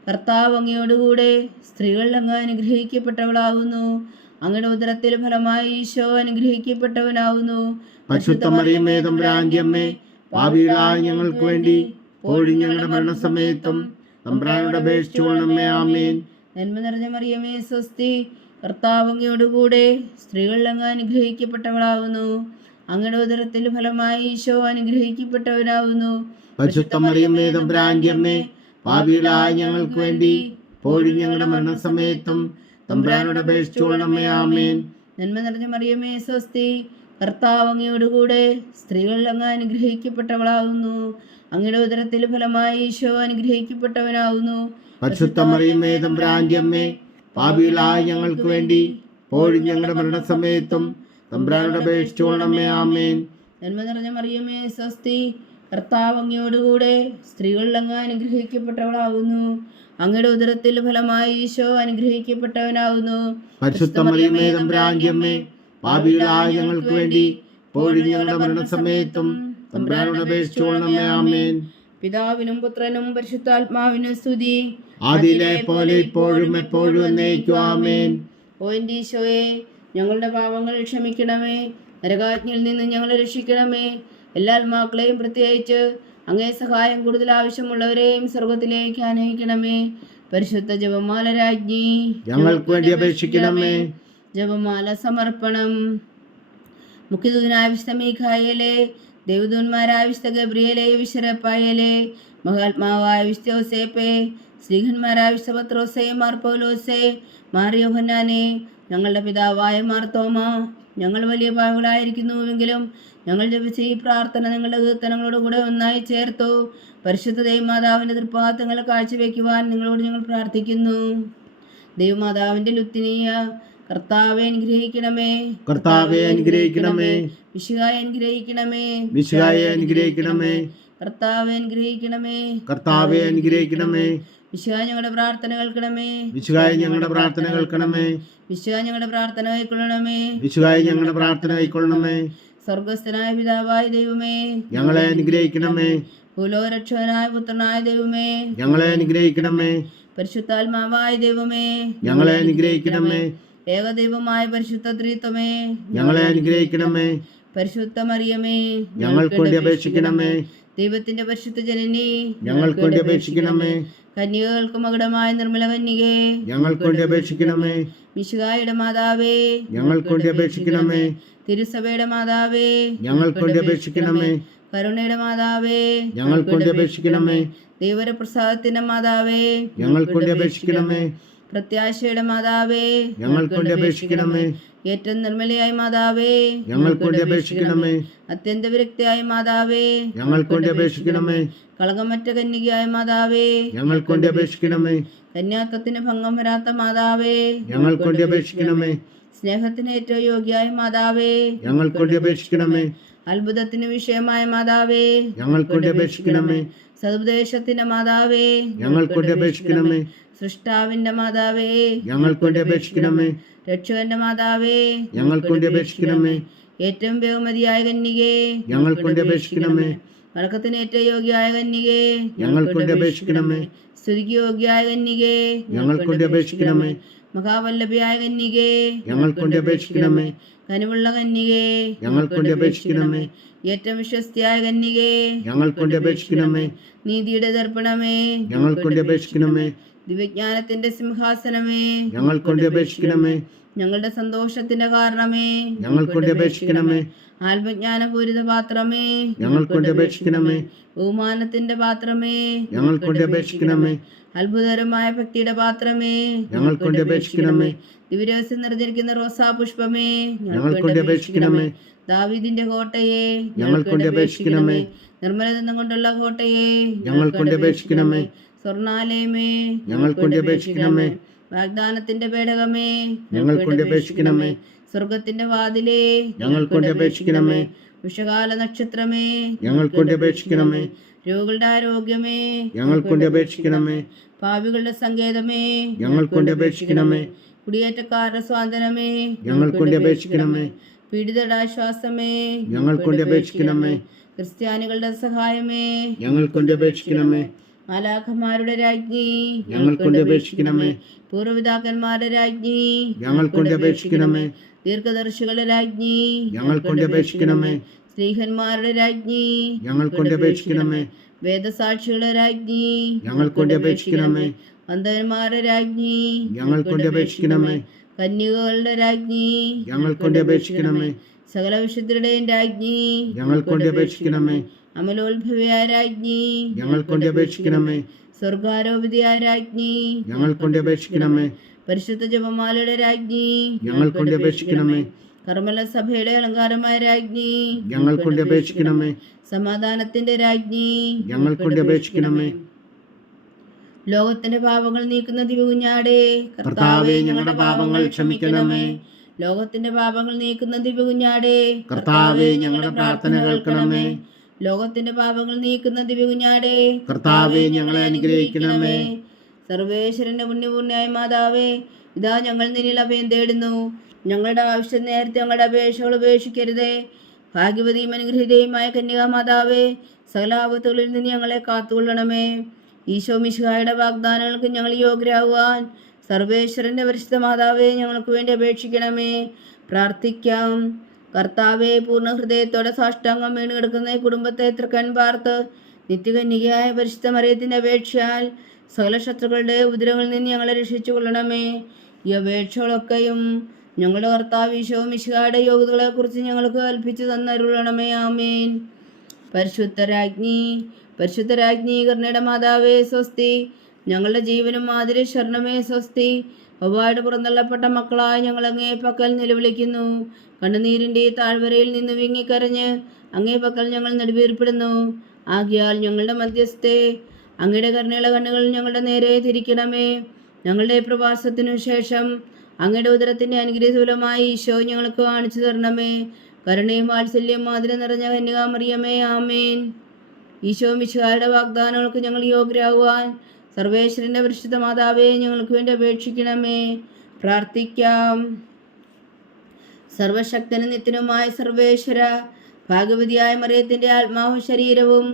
കർത്താവ് അങ്ങയോടുകൂടെ സ്ത്രീകളിൽ അങ്ങ് അനുഗ്രഹിക്കപ്പെട്ടവളാവുന്നു. അങ്ങയുടെ ഉദരത്തിൽ ഫലമായി ഈശോ അനുഗ്രഹിക്കപ്പെട്ടവനാവുന്നു. പരിശുദ്ധ മറിയമേ തമ്പുരാന്റെ അമ്മേ, പാപികളായ ഞങ്ങൾക്ക് വേണ്ടി ഇപ്പോഴും ഞങ്ങളുടെ മരണസമയത്തും തമ്പുരാനോട് അപേക്ഷിച്ചുകൊള്ളണമേ. ആമേൻ. നന്മ നിറഞ്ഞ മറിയമേ സ്വസ്തി, കർത്താവ് അങ്ങയോടുകൂടെ സ്ത്രീകളിൽ അങ്ങ് അനുഗ്രഹിക്കപ്പെട്ടവളാവുന്നു. അങ്ങയുടെ ഉദരത്തിൽ ഫലമായി ഈശോ അനുഗ്രഹിക്കപ്പെട്ടവനാവുന്നു. പരിശുദ്ധ മറിയമേ തമ്പുരാന്റെ അമ്മേ, പാപികളായ ഞങ്ങൾക്ക് വേണ്ടി ഇപ്പോഴും ഞങ്ങളുടെ മരണസമയത്തും തമ്പുരാനോട് അപേക്ഷിച്ചുകൊള്ളണമേ. ആമേൻ. നന്മ നിറഞ്ഞ മറിയമേ സ്വസ്തി, കർത്താവ് അങ്ങയോടുകൂടെ സ്ത്രീകളിൽ അങ്ങ് അനുഗ്രഹിക്കപ്പെട്ടവളാവുന്നു. അങ്ങയുടെ ഉദരത്തിൽ ഫലമായി ഈശോ അനുഗ്രഹിക്കപ്പെട്ടവനാവുന്നു. പരിശുദ്ധ മറിയമേ തമ്പുരാന്റെ അമ്മേ, പാപികളായ ഞങ്ങൾക്ക് വേണ്ടി ഇപ്പോഴും ഞങ്ങളുടെ മരണസമയത്തും തമ്പുരാനോട് അപേക്ഷിച്ചുകൊള്ളണമേ. ആമേൻ. നന്മ നിറഞ്ഞ മറിയമേ സ്വസ്തി, കർത്താവ് അങ്ങയോടുകൂടെ സ്ത്രീകളിൽ അങ്ങ് അനുഗ്രഹിക്കപ്പെട്ടവളാവുന്നു. അങ്ങയുടെ ഉദരത്തിൽ ഫലമായി ഈശോ അനുഗ്രഹിക്കപ്പെട്ടവനാവുന്നു. പരിശുദ്ധ മറിയമേ തമ്പുരാന്റെ അമ്മേ, പാപികളായ ഞങ്ങൾക്ക് വേണ്ടി ഇപ്പോഴും ഞങ്ങളുടെ മരണസമയത്തും തമ്പുരാനോട് അപേക്ഷിച്ചുകൊള്ളണമേ. ആമേൻ. പിതാവിനും പുത്രനും പരിശുദ്ധാത്മാവിനും സ്തുതി, ആദിയിലെ പോലെ ഇപ്പോഴും എപ്പോഴും എന്നേക്കും. ആമേൻ. ഓ എൻ്റെ ഈശോയെ, ഞങ്ങളുടെ പാപങ്ങൾ ക്ഷമിക്കണമേ. നരകാജ്ഞയിൽ നിന്ന് ഞങ്ങളെ രക്ഷിക്കണമേ. എല്ലാ ആത്മാക്കളെയും പ്രത്യേകിച്ച് അങ്ങേ സഹായം കൂടുതൽ ആവശ്യമുള്ളവരെയും സ്വർഗത്തിലേക്ക് ആനയിക്കണമേ. പരിശുദ്ധ ജപമാല രാജ്ഞി, ഞങ്ങൾക്ക് വേണ്ടി അപേക്ഷിക്കണമേ. ജപമാല സമർപ്പണം. മുഖ്യദൂതനായ വിശുദ്ധ മീഖായേലേ, ദേവദൂതന്മാരായ വിശുദ്ധ ഗബ്രിയേലേ, വിശുദ്ധ മഹാത്മാവായ വിശുദ്ധ യോസേപ്പേ, ശ്രീഹന്മാരായ വിശുദ്ധ പത്രോസേ, മാർ പൗലോസേ, മാർ യോഹന്നാനെ, ഞങ്ങളുടെ പിതാവായ മാർ തോമ, ഞങ്ങൾ വലിയ പാപികളായിരിക്കുന്നുവെങ്കിലും ഞങ്ങൾ ജപിച്ച ഈ പ്രാർത്ഥന നിങ്ങളുടെ കീർത്തനങ്ങളോട് കൂടെ ഒന്നായി ചേർത്തു. പരിശുദ്ധ ദൈവമാതാവിൻ്റെ തൃപ്പാദങ്ങൾ കാഴ്ചവെക്കുവാൻ നിങ്ങളോട് ഞങ്ങൾ പ്രാർത്ഥിക്കുന്നു. ദൈവമാതാവിൻ്റെ ലുത്തിനിയ കർത്താവെ അനുഗ്രഹിക്കണമേ. കർത്താവെ അനുഗ്രഹിക്കണമേ. മിശിഹായെ അനുഗ്രഹിക്കണമേ. മിശിഹായെ അനുഗ്രഹിക്കണമേ. കർത്താവെ അനുഗ്രഹിക്കണമേ. കർത്താവെ അനുഗ്രഹിക്കണമേ. മിശിഹാ ഞങ്ങളുടെ പ്രാർത്ഥന കേൾക്കണമേ. മിശിഹായെ ഞങ്ങളുടെ പ്രാർത്ഥന കേൾക്കണമേ. മിശിഹാ ഞങ്ങളുടെ പ്രാർത്ഥന കൈക്കൊള്ളണമേ. മിശിഹായെ ഞങ്ങളുടെ പ്രാർത്ഥന കൈക്കൊള്ളണമേ. സ്വർഗസ്ഥനായ പിതാവായ ദൈവമേ, ഞങ്ങളെ അനുഗ്രഹിക്കണമേ. ഭൂലോകരക്ഷകനായ പുത്രനായ ദൈവമേ, ഞങ്ങളെ അനുഗ്രഹിക്കണമേ. പരിശുദ്ധാത്മാവായ ദൈവമേ, ഞങ്ങളെ അനുഗ്രഹിക്കണമേ. ഏകദൈവമായ പരിശുദ്ധ ത്രിത്വമേ, ഞങ്ങളെ അനുഗ്രഹിക്കണമേ. പരിശുദ്ധ മറിയമേ, ഞങ്ങൾക്ക് വേണ്ടി അപേക്ഷിക്കണമേ. ദൈവത്തിന്റെ പരിശുദ്ധ ജനനി, ഞങ്ങൾക്ക് വേണ്ടി അപേക്ഷിക്കണമേ. കന്യകൾക്ക് മകുടമായ നിർമ്മല കന്യകേ, ഞങ്ങൾക്ക് വേണ്ടി അപേക്ഷിക്കണമേ. മിശിഹായുടെ മാതാവേ, ഞങ്ങൾക്ക് വേണ്ടി അപേക്ഷിക്കണമേ. തിരുസഭയുടെ മാതാവേ, ഞങ്ങൾക്ക് വേണ്ടി അപേക്ഷിക്കണമേ. കരുണയുടെ മാതാവേ, ഞങ്ങൾക്ക് വേണ്ടി അപേക്ഷിക്കണമേ. ദൈവപ്രസാദത്തിന്റെ മാതാവേ, ഞങ്ങൾക്ക് വേണ്ടി അപേക്ഷിക്കണമേ. പ്രത്യാശയുടെ മാതാവേ, ഞങ്ങൾക്ക് വേണ്ടി അപേക്ഷിക്കണമേ. ഏറ്റവും നിർമ്മലയായ മാതാവേ, ഞങ്ങൾക്ക് വേണ്ടി അപേക്ഷിക്കണമേ. അത്യന്ത വിരക്തിയായ മാതാവേ, ഞങ്ങൾക്ക് വേണ്ടി അപേക്ഷിക്കണമേ. കളങ്കമറ്റ കന്യകയായ മാതാവേ, ഞങ്ങൾക്ക് വേണ്ടി അപേക്ഷിക്കണമേ. കന്യാത്വത്തിന് ഭംഗം വരാത്ത മാതാവേ, ഞങ്ങൾക്ക് വേണ്ടി അപേക്ഷിക്കണമേ. സ്നേഹത്തിന് ഏറ്റവും യോഗ്യായ മാതാവേ, ഞങ്ങൾക്ക് വേണ്ടി അപേക്ഷിക്കണമേ. അത്ഭുതത്തിന് വിഷയമായ മാതാവേ, ഞങ്ങൾക്ക് വേണ്ടി അപേക്ഷിക്കണമേ. സതുപദേശത്തിന്റെ മാതാവേ, ഞങ്ങൾക്ക് വേണ്ടി അപേക്ഷിക്കണമേ. സൃഷ്ടാവിന്റെ മാതാവേ, ഞങ്ങൾക്ക് വേണ്ടി അപേക്ഷിക്കണമേ. രക്ഷകന്റെ മാതാവേ, ഞങ്ങൾക്ക് വേണ്ടി അപേക്ഷിക്കണമേ. ഏറ്റവും ബഹുമതിയായ കന്യകേ, ഞങ്ങൾക്ക് വേണ്ടി അപേക്ഷിക്കണമേ. വഴക്കത്തിന് ഏറ്റവും യോഗ്യായ കന്യകേ, ഞങ്ങൾക്ക് വേണ്ടി അപേക്ഷിക്കണമേ. സ്തുതിക്ക് യോഗ്യായ കന്യകേ, ഞങ്ങൾക്ക് വേണ്ടി അപേക്ഷിക്കണമേ. മഹാവല്ലഭയായ കന്യകേ, ഞങ്ങൾക്ക് വേണ്ടി അപേക്ഷിക്കണമേ. കനിവുള്ള കന്യകേ, ഞങ്ങൾക്ക് വേണ്ടി അപേക്ഷിക്കണമേ. ഏറ്റവും വിശ്വസ്തയായ കന്യകേ, ഞങ്ങൾക്ക് വേണ്ടി അപേക്ഷിക്കണമേ. നീതിയുടെ ദർപ്പണമേ, ഞങ്ങൾക്ക് വേണ്ടി അപേക്ഷിക്കണമേ. ദിവ്യജ്ഞാനത്തിന്റെ സിംഹാസനമേ, ഞങ്ങൾക്ക് വേണ്ടി അപേക്ഷിക്കണമേ. ഞങ്ങളുടെ സന്തോഷത്തിന്റെ കാരണമേ, ഞങ്ങൾക്ക് വേണ്ടി അപേക്ഷിക്കണമേ. ആത്മജ്ഞാനപൂരിത പാത്രമേ, ഞങ്ങൾക്ക് വേണ്ടി അപേക്ഷിക്കണമേ. ബഹുമാനത്തിന്റെ പാത്രമേ, ഞങ്ങൾക്ക് വേണ്ടി അപേക്ഷിക്കണമേ. അത്ഭുതകരമായ ഭക്തിയുടെ പാത്രമേ, ഞങ്ങൾക്ക് വേണ്ടി അപേക്ഷിക്കണമേ. ദിവ്യരഹസ്യം നിറഞ്ഞിരിക്കുന്ന റോസാ പുഷ്പമേ, ഞങ്ങൾക്ക് വേണ്ടി അപേക്ഷിക്കണമേ. ദാവീദിന്റെ കോട്ടയെ, ഞങ്ങൾക്ക് വേണ്ടി അപേക്ഷിക്കണമേ. നിർമ്മലതം കൊണ്ടുള്ള കോട്ടയെ, ഞങ്ങൾക്ക് വേണ്ടി അപേക്ഷിക്കണമേ. സ്വർണാലയമേ, ഞങ്ങൾക്ക് വേണ്ടി അപേക്ഷിക്കണമേ. വാഗ്ദാനത്തിന്റെ പേടകമേ, ഞങ്ങൾക്ക് വേണ്ടി അപേക്ഷിക്കണമേ. സ്വർഗത്തിന്റെ വാതിലേ, ഞങ്ങൾക്ക് വേണ്ടി അപേക്ഷിക്കണമേ. വിഷകാല നക്ഷത്രമേ, ഞങ്ങൾക്ക് വേണ്ടി അപേക്ഷിക്കണമേ. രോഗികളുടെ ആരോഗ്യമേ, ഞങ്ങൾക്ക് വേണ്ടി അപേക്ഷിക്കണമേ. പാപികളുടെ സങ്കേതമേ, ഞങ്ങൾക്ക് വേണ്ടി അപേക്ഷിക്കണമേ. കുടിയേറ്റക്കാരുടെ സ്വാതന്ത്ര്യമേ, ഞങ്ങൾക്ക് വേണ്ടി അപേക്ഷിക്കണമേ. പീഡിതരുടെ ആശ്വാസമേ, ഞങ്ങൾക്ക് വേണ്ടി അപേക്ഷിക്കണമേ. ക്രിസ്ത്യാനികളുടെ സഹായമേ, ഞങ്ങൾക്ക് വേണ്ടി അപേക്ഷിക്കണമേ. മാലാഖമാരുടെ രാജ്ഞി, ഞങ്ങൾക്ക് വേണ്ടി അപേക്ഷിക്കണമേ. പൂർവ്വപിതാക്കന്മാരുടെ രാജ്ഞി, ഞങ്ങൾക്ക് വേണ്ടി അപേക്ഷിക്കണമേ. ദീർഘദർശികളുടെ രാജ്ഞി, ഞങ്ങൾക്ക് വേണ്ടി അപേക്ഷിക്കണമേ. സ്ത്രീഹന്മാരുടെ രാജ്ഞി, ഞങ്ങൾക്ക് വേണ്ടി അപേക്ഷിക്കണമേ. വേദസാക്ഷികളുടെ രാജ്ഞി, ഞങ്ങൾക്ക് വേണ്ടി അപേക്ഷിക്കണമേ. അന്ധന്മാരുടെ രാജ്ഞി, ഞങ്ങൾക്ക് വേണ്ടി അപേക്ഷിക്കണമേ. കന്യകകളുടെ രാജ്ഞി, ഞങ്ങൾക്ക് വേണ്ടി അപേക്ഷിക്കണമേ. സകല വിശുദ്ധരുടെയും രാജ്ഞി, ഞങ്ങൾക്ക് വേണ്ടി അപേക്ഷിക്കണമേ. അമലോത്ഭവയായ രാജ്ഞി, ഞങ്ങൾക്ക് വേണ്ടി അപേക്ഷിക്കണമേ. സ്വർഗാരോപിതയായ രാജ്ഞി, ഞങ്ങൾക്ക് വേണ്ടി അപേക്ഷിക്കണമേ. പരിശുദ്ധ ജപമാലയുടെ രാജ്ഞി, ഞങ്ങൾക്ക് വേണ്ടി അപേക്ഷിക്കണമേ. കർമ്മല സഭയുടെ അലങ്കാരമായ രാജ്ഞി, ഞങ്ങൾക്ക് വേണ്ടി അപേക്ഷിക്കണമേ. സമാധാനത്തിന്റെ രാജ്ഞി, ഞങ്ങൾക്ക് വേണ്ടി അപേക്ഷിക്കണമേ. ലോകത്തിന്റെ പാപങ്ങൾ നീക്കുന്ന ദിവകുഞ്ഞാടേ, കർത്താവേ, ഞങ്ങളുടെ പാപങ്ങൾ ക്ഷമിക്കണമേ. ലോകത്തിന്റെ പാപങ്ങൾ നീക്കുന്ന ദിവകുഞ്ഞാടേ, കർത്താവേ, ഞങ്ങളുടെ പ്രാർത്ഥന കേൾക്കണമേ. ലോകത്തിന്റെ പാപങ്ങൾ നീക്കുന്ന ദിവകുഞ്ഞാടേ, കർത്താവേ, ഞങ്ങളെ അനുഗ്രഹിക്കണമേ. സർവേശ്വരന്റെ പുണ്യപൂർണ്ണയായ മാതാവേ, ഇതാ ഞങ്ങൾ നിന്നിൽ അഭയം തേടുന്നു. ഞങ്ങളുടെ ആവശ്യം നേരത്തെ ഞങ്ങളുടെ അപേക്ഷകൾ ഉപേക്ഷിക്കരുതേ. ഭാഗ്യവതിയും അനുഗ്രഹീതയുമായ കന്യകാമാതാവേ, സകല ആപത്തുകളിൽ നിന്ന് ഞങ്ങളെ കാത്തുകൊള്ളണമേ. ഈശോ മിശിഹായുടെ വാഗ്ദാനങ്ങൾക്ക് ഞങ്ങൾ യോഗ്യരാകുവാൻ സർവേശ്വരന്റെ പരിശുദ്ധ മാതാവേ, ഞങ്ങൾക്ക് വേണ്ടി അപേക്ഷിക്കണമേ. പ്രാർത്ഥിക്കാം. കർത്താവെ, പൂർണ്ണ ഹൃദയത്തോടെ സാഷ്ടാംഗം വീണ് കിടക്കുന്ന ഈ കുടുംബത്തെ തൃക്കൺ പാർത്ത് നിത്യകന്യകയായ പരിശുദ്ധ മറിയത്തിന്റെ അപേക്ഷയാൽ സകല ശത്രുക്കളുടെ ഉപദ്രവങ്ങളിൽ നിന്ന് ഞങ്ങളെ രക്ഷിച്ചു കൊള്ളണമേ. ഈ അപേക്ഷകളൊക്കെയും ഞങ്ങളുടെ കർത്താവ് ഈശോ മിശിഹായുടെ യോഗ്യതകളെക്കുറിച്ച് ഞങ്ങൾക്ക് കൽപ്പിച്ചു തന്നരുളണമേ. ആമേൻ. പരിശുദ്ധ രാജ്ഞി കരുണയുടെ മാതാവേ സ്വസ്തി. ഞങ്ങളുടെ ജീവനും മാതിരി ശരണമേ സ്വസ്തി. ഒവ്വായിട്ട് പുറന്തള്ളപ്പെട്ട മക്കളായി ഞങ്ങൾ അങ്ങേ പക്കൽ നിലവിളിക്കുന്നു. കണ്ണുനീരിൻ്റെ ഈ താഴ്വരയിൽ നിന്ന് വിങ്ങിക്കരഞ്ഞ് അങ്ങേ പക്കൽ ഞങ്ങൾ നെടുവീർപ്പെടുന്നു. ആകിയാൽ ഞങ്ങളുടെ മധ്യസ്ഥെ അങ്ങയുടെ കരുണയുള്ള കണ്ണുകൾ ഞങ്ങളുടെ നേരെ തിരിക്കണമേ. ഞങ്ങളുടെ പ്രവാസത്തിനു ശേഷം അങ്ങയുടെ ഉദരത്തിൻ്റെ അനുഗ്രഹീതഫലമായി ഈശോ ഞങ്ങൾക്ക് കാണിച്ചു തരണമേ. കരുണയും വാത്സല്യം മാതിരി നിറഞ്ഞ കന്യകാമറിയമേ, ആമേൻ. ഈശോ മിശിഹായുടെ വാഗ്ദാനങ്ങൾക്ക് ഞങ്ങൾ യോഗ്യരാകുവാൻ സർവേശ്വരന്റെ പരിശുദ്ധ മാതാവേ, ഞങ്ങൾക്ക് വേണ്ടി അപേക്ഷിക്കണമേ. പ്രാർത്ഥിക്കാം. സർവശക്തനും നിത്യനുമായ സർവേശ്വര, ഭാഗവതിയായ മറിയത്തിന്റെ ആത്മാവും ശരീരവും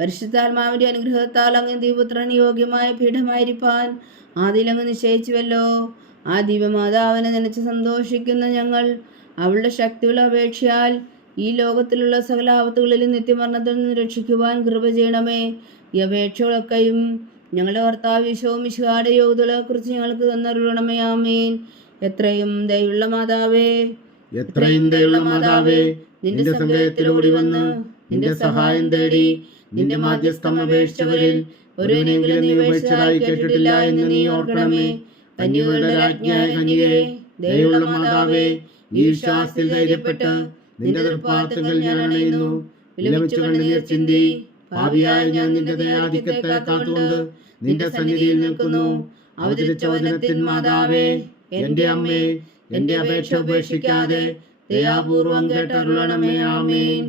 പരിശുദ്ധാത്മാവിന്റെ അനുഗ്രഹത്താൽ അങ്ങ് ദൈവപുത്രന് യോഗ്യമായ പീഠമായിരിക്കാൻ ആദിയിലങ്ങ് നിശ്ചയിച്ചുവല്ലോ. ആ ദിവ്യമാതാവിനെ നനച്ച് സന്തോഷിക്കുന്ന ഞങ്ങൾ അവളുടെ ശക്തിയുള്ള അപേക്ഷയാൽ ഈ ലോകത്തിലുള്ള സകല ആപത്തുകളിലും നിത്യമരണത്തിൽ നിന്ന് രക്ഷിക്കുവാൻ കൃപ ചെയ്യണമേ. ഈ അപേക്ഷകളൊക്കെയും ഞങ്ങളുടെ കർത്താവ് ഈശോ മിശിഹായുടെ യോഗ്യതകളെക്കുറിച്ച് ഞങ്ങൾക്ക് തന്നരുളണമേ. ആമേൻ. എത്രയും ദയുള്ള മാതാവേ, നിന്റെ സങ്കേതത്തിലോടി വന്ന് നിന്റെ സഹായം തേടി നിന്റെ മാധ്യസ്ഥം അപേക്ഷിച്ചവരിൽ ഒരുവനെങ്കിലും നീ ഉപേക്ഷിച്ചതായി കേട്ടിട്ടില്ല എന്ന് നീ ഓർക്കണമേ. കന്യകകളുടെ രാജ്ഞിയായ കന്യകേ, ദയുള്ള മാതാവേ, ഈ വിശ്വാസത്തിൽ ധൈര്യപ്പെട്ട് നിന്റെ തൃപ്പാദങ്ങൾ ഞാൻ അണയുന്നു. വിലപിച്ചു കണ്ണുനീർ ചിന്തി പാപിയായ ഞാൻ നിന്റെ ദയാധിക്യത്തെ കാത്തുകൊണ്ട് നിന്റെ സന്നിധിയിൽ നിൽക്കുന്നു. അവതരിച്ച വചനത്തിൻ മാതാവേ, എന്റെ അമ്മേ, എന്റെ അപേക്ഷ ഉപേക്ഷിക്കാതെ ദയാപൂർവം കേട്ടരുളണമേ. ആമേൻ.